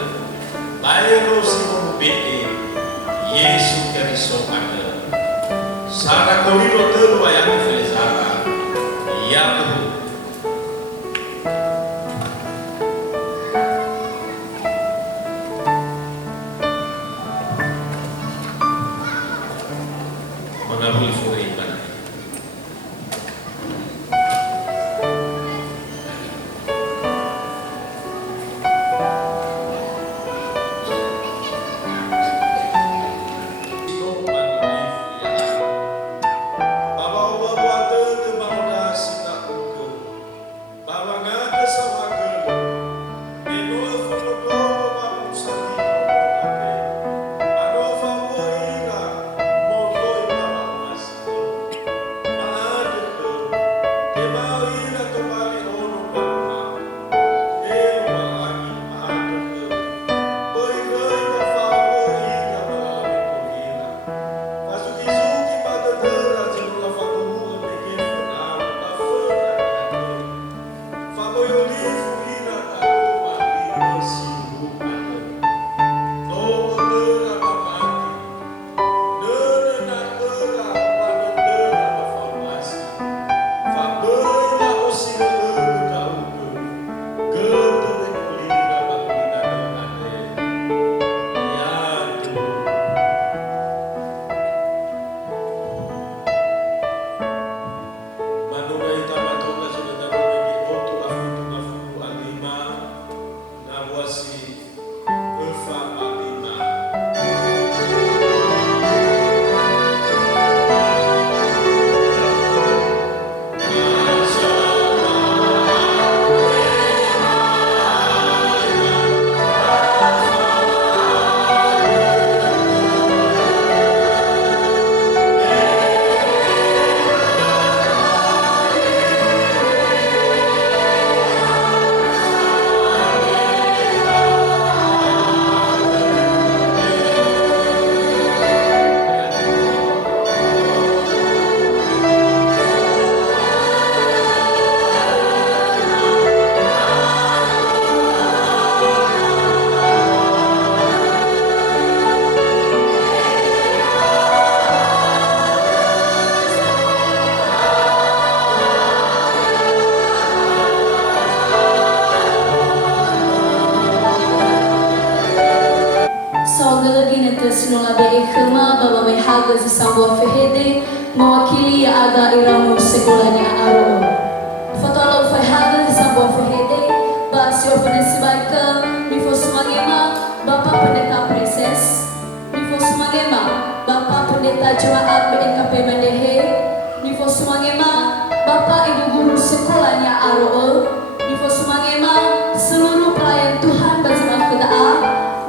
Bairo si membete Yesus Kristo ada Sara korino telu ayat Felizara Ya Tuhan Mengabuli furiban sebagai ikhma baba may haga sa Sambua Fehede mewakili ya aga iramu sekolahnya aro. Fatwa ufai haga sa Sambua Fehede ba si orfanesibaika nifo semangema Bapak Pendeta Preses, nifo semangema Bapak Pendeta Jemaat BNKP Mandehe, nifo semangema Bapak Ibu Guru sekolahnya aro, nifo semangema seluruh pelayan Tuhan Bazima Kedaa,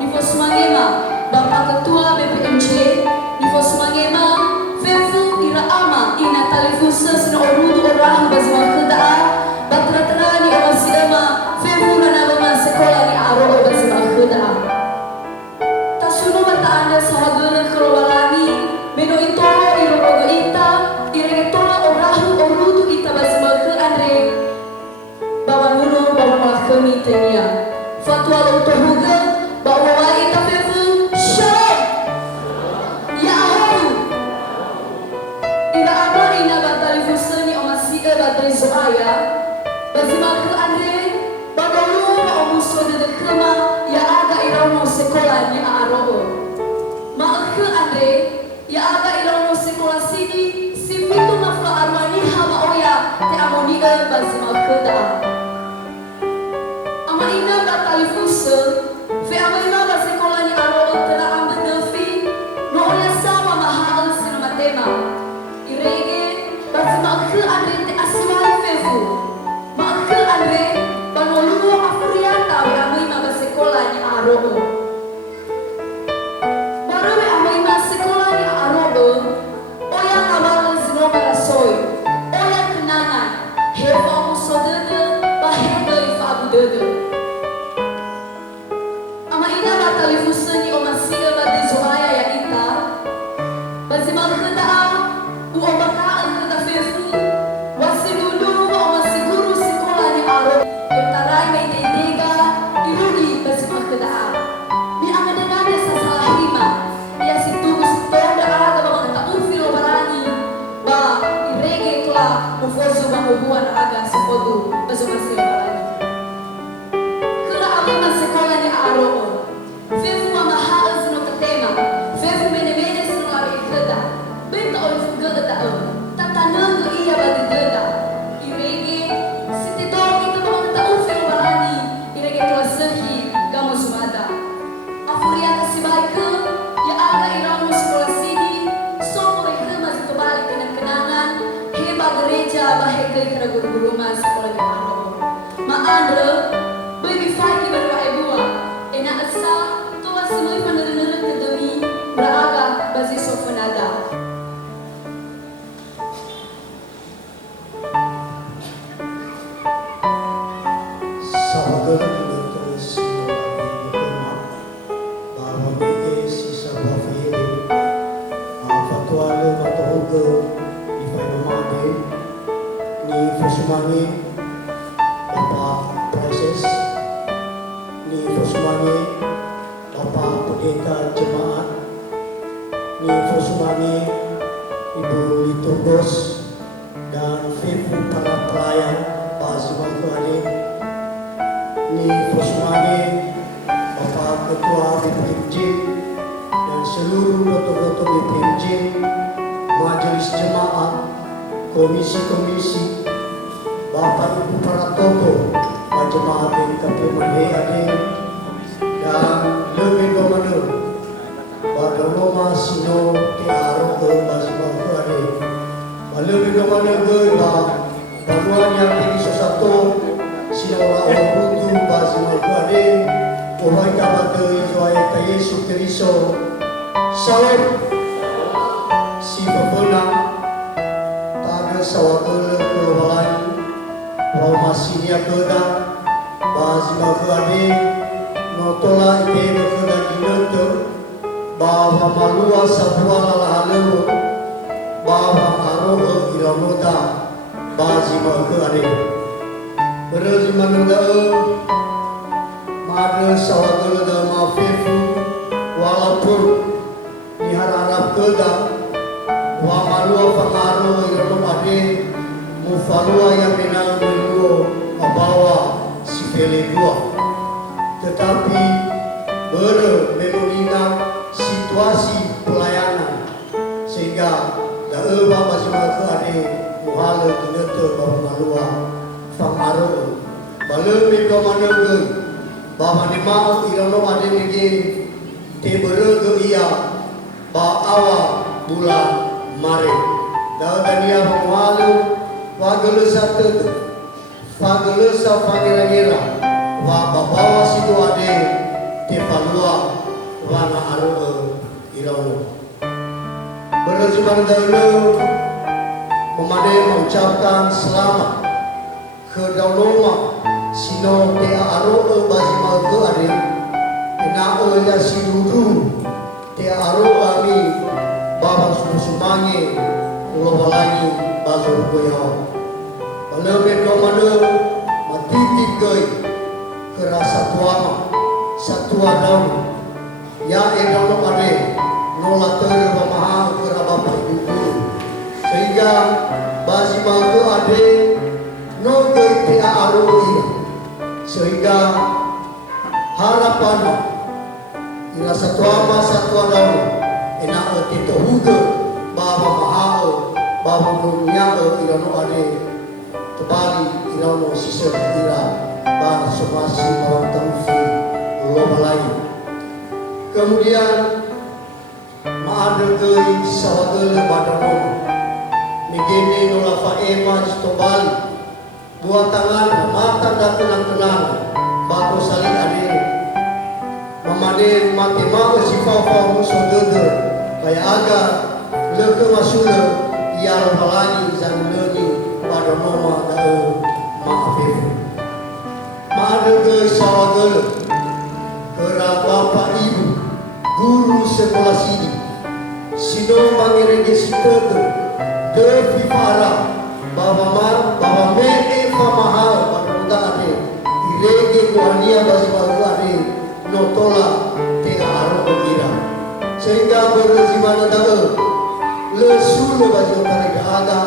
nifo semangema Bapak Ketua BPMJ, nifo semangema Fefu Ira Ama Ina Talifusa Sena Orudu Orang Bazima Kedaa, Batra-terani Awasi Ema Fefu Ranabama Sekolah ni Aro Bazima Kedaa. Tasuno mata anda sahagana Kerowalani, Meno Itolo Irogogo Ita, Irengetola Orahu Orudu Ita Bazima Ke Andre, Bawa Nuno Bawa Malakami Tenia, Fatwa Lautohuga, Bawa Wai Ita Fefu, Shalom! Ya Ahu! Ira Ama Ina Batali Fusani Omasi Batali Zoaya, Bazima Ke Andre, Babalu Omuso de Kema, Ya Aga Irauno Sekolah ni Aro. Maakhe Andre, Ya Aga Irauno Sekolah Sini, Sifitu Mafla Arwani Hama Oya, Te Amoni Bazima Ke Da. Ama Ina Batali Fusa, Fe Ama Ina Sekolah ni Aro Tera Amba Devi, No Oya Sama Mahal Sinamatema. Irege, Bazima Ke Andre Te Aswai Fefu. Maakhe Andre, Banoluo Afriata we amai ma sekolah ni aro. Baru we amai ma sekolah ni aro. Oya kawalan zino barasoi. Oya kenangan. Heva musodede bahega ifa abudede. Ama ina batali fusani omasiga badi zoaya ya ita. Bazimal kedaa u obakaan keda fefu. Wasilulu omasiguru sekolah ni aro. Tarai may daidiga, irudi Bazima Kedaa. Ni ang adananya sa salahima, niya si Tubus Toda aga mga taufilo barani, ba irege kla mufoso mamubuan aga sa foto Bazima barani. Kala ama masekola ni Aro, fefu mamahal sino katema, fefu mene sino labi ikeda, benta ol fugada tao, tatanang iya badigada, irege, sitidong ito mga taufilo barani, irege kla sehi gamo sumada. Afuriata si baike, ya aga irauno sekolah sini, sopo reke masih kembali dengan kenangan, heba gereja baheke kena guru-guru mas sekolah ni Aro. Maandre, baby fight ibarat ebua, enak asa, toa semua penerima kedemi beraga basi sofanada. Sahabat ini terus mengenal bahwa dia sisa bafir, fatwa le matohuga di fenomade ni fusmani apa proses ni fusmani apa pendeta jemaat ni fusmani ibu liturgos dan fefu para pelayan Bazima Kedaa ni Fosmane, Bapak Ketua BPMJ dan seluruh dokter-dokter BPMJ, Majelis Jemaat, komisi-komisi, Bapak Ibu para tokoh, Jemaat BNKP Mandehe dan lebih domane, Badonoma Sino Te Aro ke Bazima Kedaa, lebih domane ke Banuan yang tinggi sesuatu Sinora Orudu Bazima Kedaa, Ohai kabate Zoaya ta Yesu Kristo, Salam, si pepena, taga sawakele kelewalani, Masinia Kedaa, Bazima Kedaa, notola ike Kedaa dinete, bahwa malua sabua lalahalu, bahwa arohe iramoda, Bazima Kedaa. Berarti mana Mada sawagala da mafefu walaupun diharap Kedaa wa malua pangaro irano ade mufalua yang menang dulu abawa si pele dua, tetapi mengingat situasi sehingga daerah masing-masing ke ade muhala kineto bawa malua fangaro balem itu mana ke bawa ni mau irano ade nege tebere ke iya ba awa bulan Maret dah dania muhala wagelu satu wagelu sa pangira-gira wa bawa situ ade tepalua wana aro irano berjuang dahulu memadai mengucapkan selamat ke dauloma sino tea aro bagi magu ade ina ya siduru tea aro ami baba susumangi ulo balani bazur goyo balebe domano matitik goi kerasa satua daun ya edalo ade nola ter pamahal kera bapak ibu sehingga basi magu ade no gei aro ini sehingga harapan ila satua daun ena tito huge baba mahal baba dunia ila no ade tebali ila no sisa ila ba somasi bawang tamfi lo balai kemudian maadegei sawagele badanon nigene nola faema stobali dua tangan mata dan tenang bago saling ade mamade mate mau sifa musodege kaya aga leke masule ia balani zanuleni badanoma da maafif maadegei sawagele kera bapak ibu guru sekolah sini sino mangirege sitege de fifara baba me eva mahal pada ade irege kuania basi baru ade notola tega aro kira sehingga berzimana dae le sulu basi mereka ada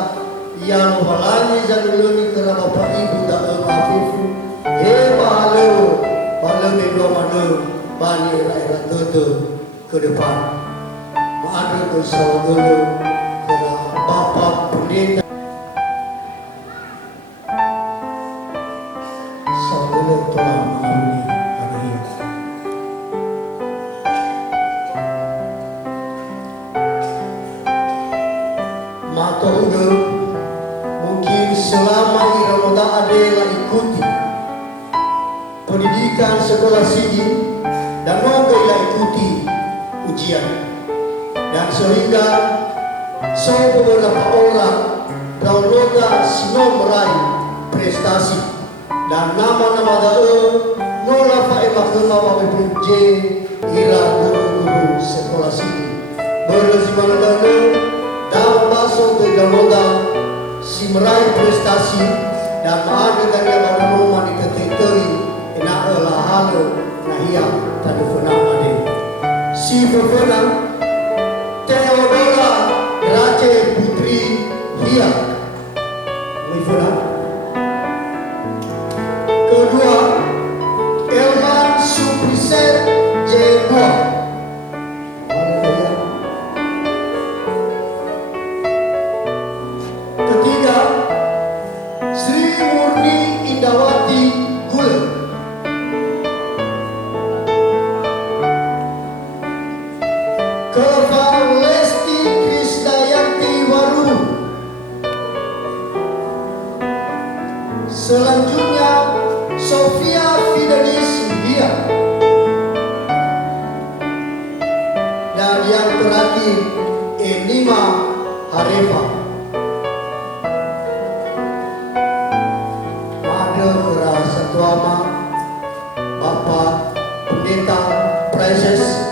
yang balani zanuloni kera bapak ibu dae mafifu bahalo balame do mano bani rakyat tete ke depan ada kesalahan kera bapak pendeta saudara Tuhan mengampuni hari ini mata uga mungkin selama Ramadan adalah ikuti pendidikan sekolah sini dan mogailah ikuti ujian dan sehingga beberapa orang downloada sino meraih prestasi dan nama-nama dae nola fae makema BPJ ira guru-guru sekolah sini berzimana dae dalam baso de downloada si meraih prestasi dan ada dari abang rumah di keteteri ina ela halo nahia telefona ade si fefena Theodora Race Putri Hia Mifuna kedua Elman Supriset Jebua ketiga Sri Murni Indawati Gule Lesti Krisdayanti Waru. Selanjutnya Sofia Fidelis Dia. Dan yang terakhir Enima Harefa. Ada kerasa tuama Bapak Pendeta Princess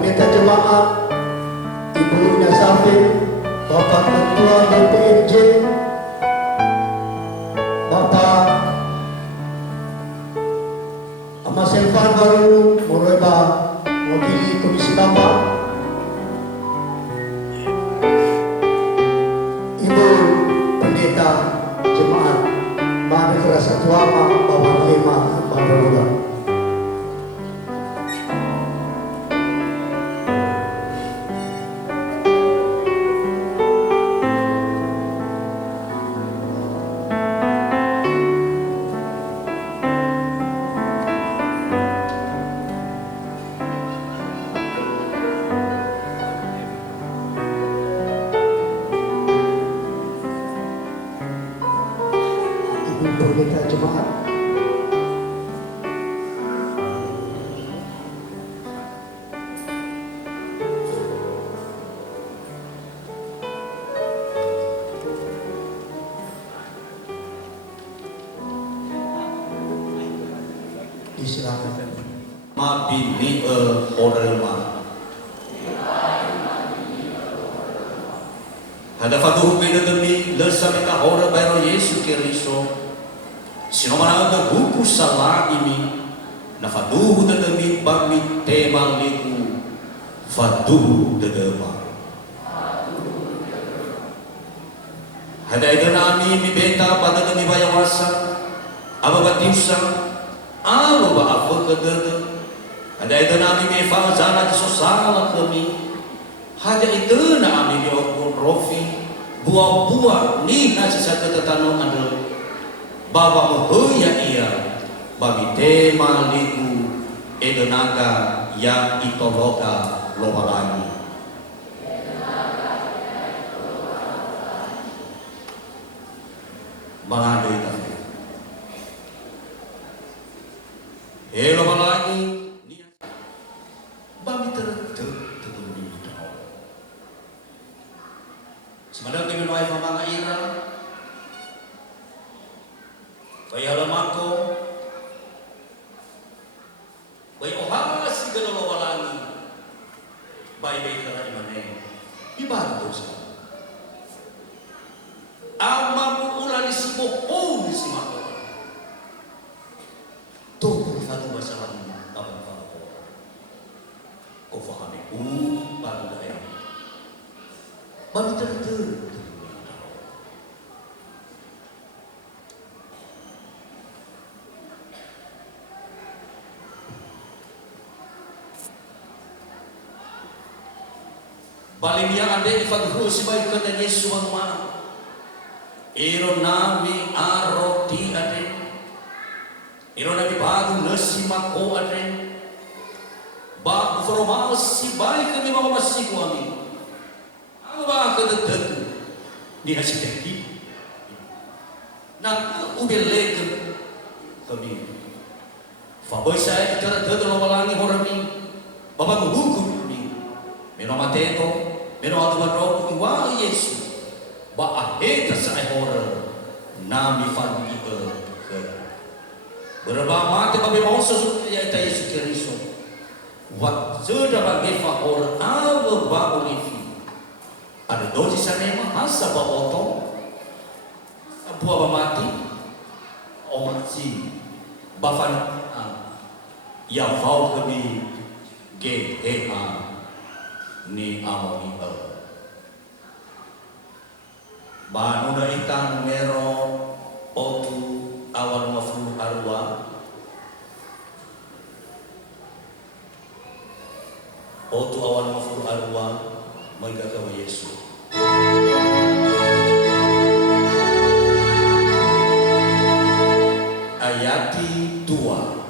Pendeta Jemaat, Ibu Ina Safin, Bapak Ketua DPRJ, Bapak Ahmad Selvan baru mereba mewakili Komisi Bapak, Ibu Pendeta Jemaat, Mari Kerasa Tuama, Bapak Hema, Bapak Roda. Mari kita jemaat. Disilakan. Mabini orelma. Hada fatuh beda demi lesami ka ora bayro Yesu Keriso. Sinomana ada buku salah ini. Na fatuh demi bami tema liku. Fatuh dedema. Hada ida nami mi beta pada demi bayawasa. Aba batiusa. Aba ba apa kedede. Hada ida nami mi fazana kisosala kami. Hada itu na ami diokun rofi buah-buah ni nasi satu tetanong adalah baba mohoya iya babi tema liku edenaga yang itoloka lobalani mangado ita lobalani babi sebenarnya kami menuai pamanga ira, kaya lamako, kaya ohas si gano'n walangi, bay-bay ka na imane, ibago sa. Ang mamuula ni si Bohong ni si Mako. Tungkol ka ba sa lang abang ako? Kung kami bago na yan. Babi tertentu balimia ande ifadhu sibay kada Yesu ma iro nami aroti ade iro nami bagu nasi mako ade ba formal sibay kami mamasi ko amin ba kededek ni hasil teknik nak ubelek kami faboy saya kita dede walangi orang ni baba hukum ni meno mateto meno adubaro wa Yesu ba aheta sa orang nami fandi ke berapa mate babe mau sesuatu ya Yesus Kristus wa sudah bagi fakor awe ba ulifi ada doji sanema asa ba oto buah ba mati omatsi bafan yang kau kami GEA ni amoni ba nuda itang numero otu awal mafru arwa otu awal mafru arwa magagawa Yesu. Ayati 2.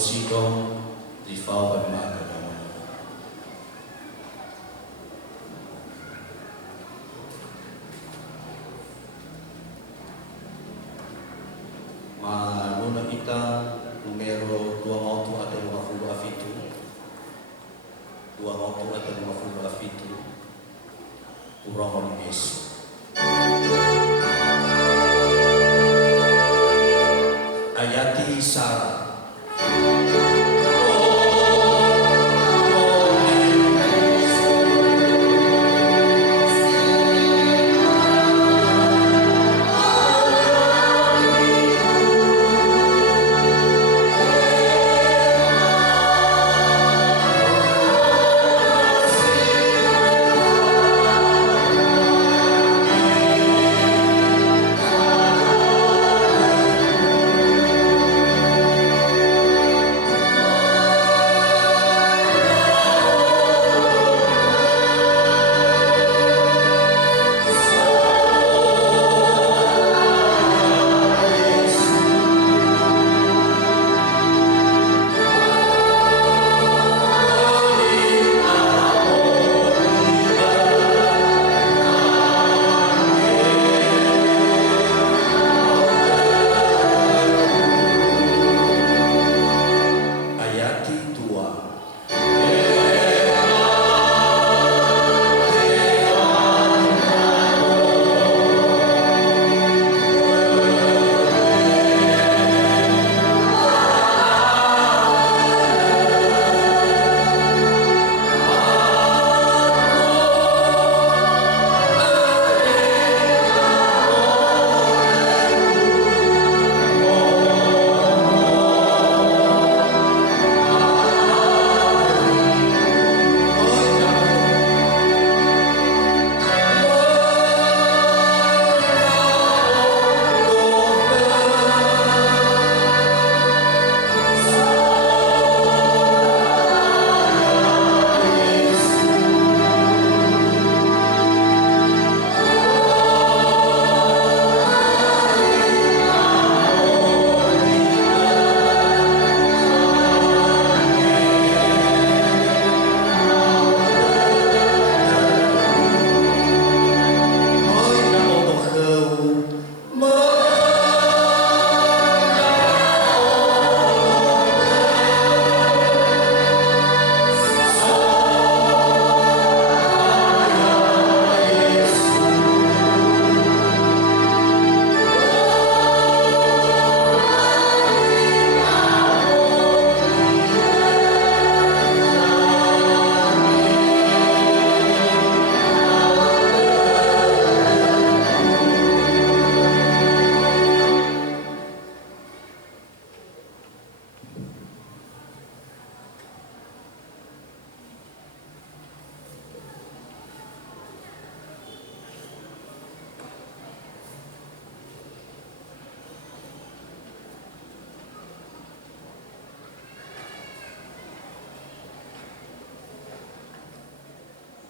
musiko di fau bermaga naman. Manuna kita numero 28 atau 50 afitu. 28 atau 50 afitu. Urang Yesus. Ayati Sarah.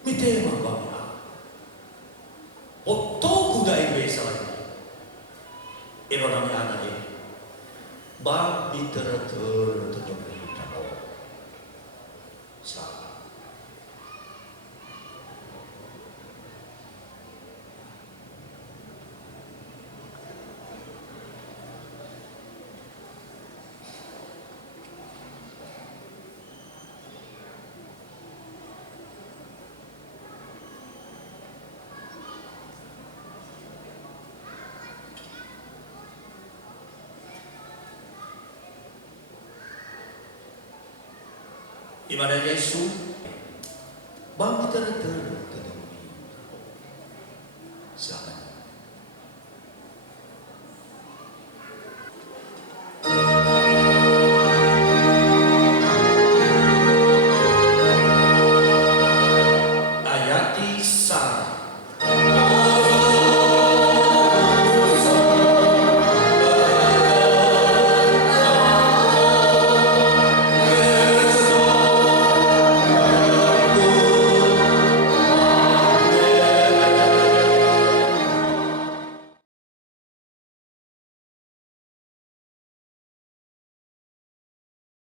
Mitema bangla. Otto kuda ibesa lagi. Ero nami anak ini. Bang literatur tetap kita. Salah. Ibadah Yesus, bang kita retur ketemu. Silakan.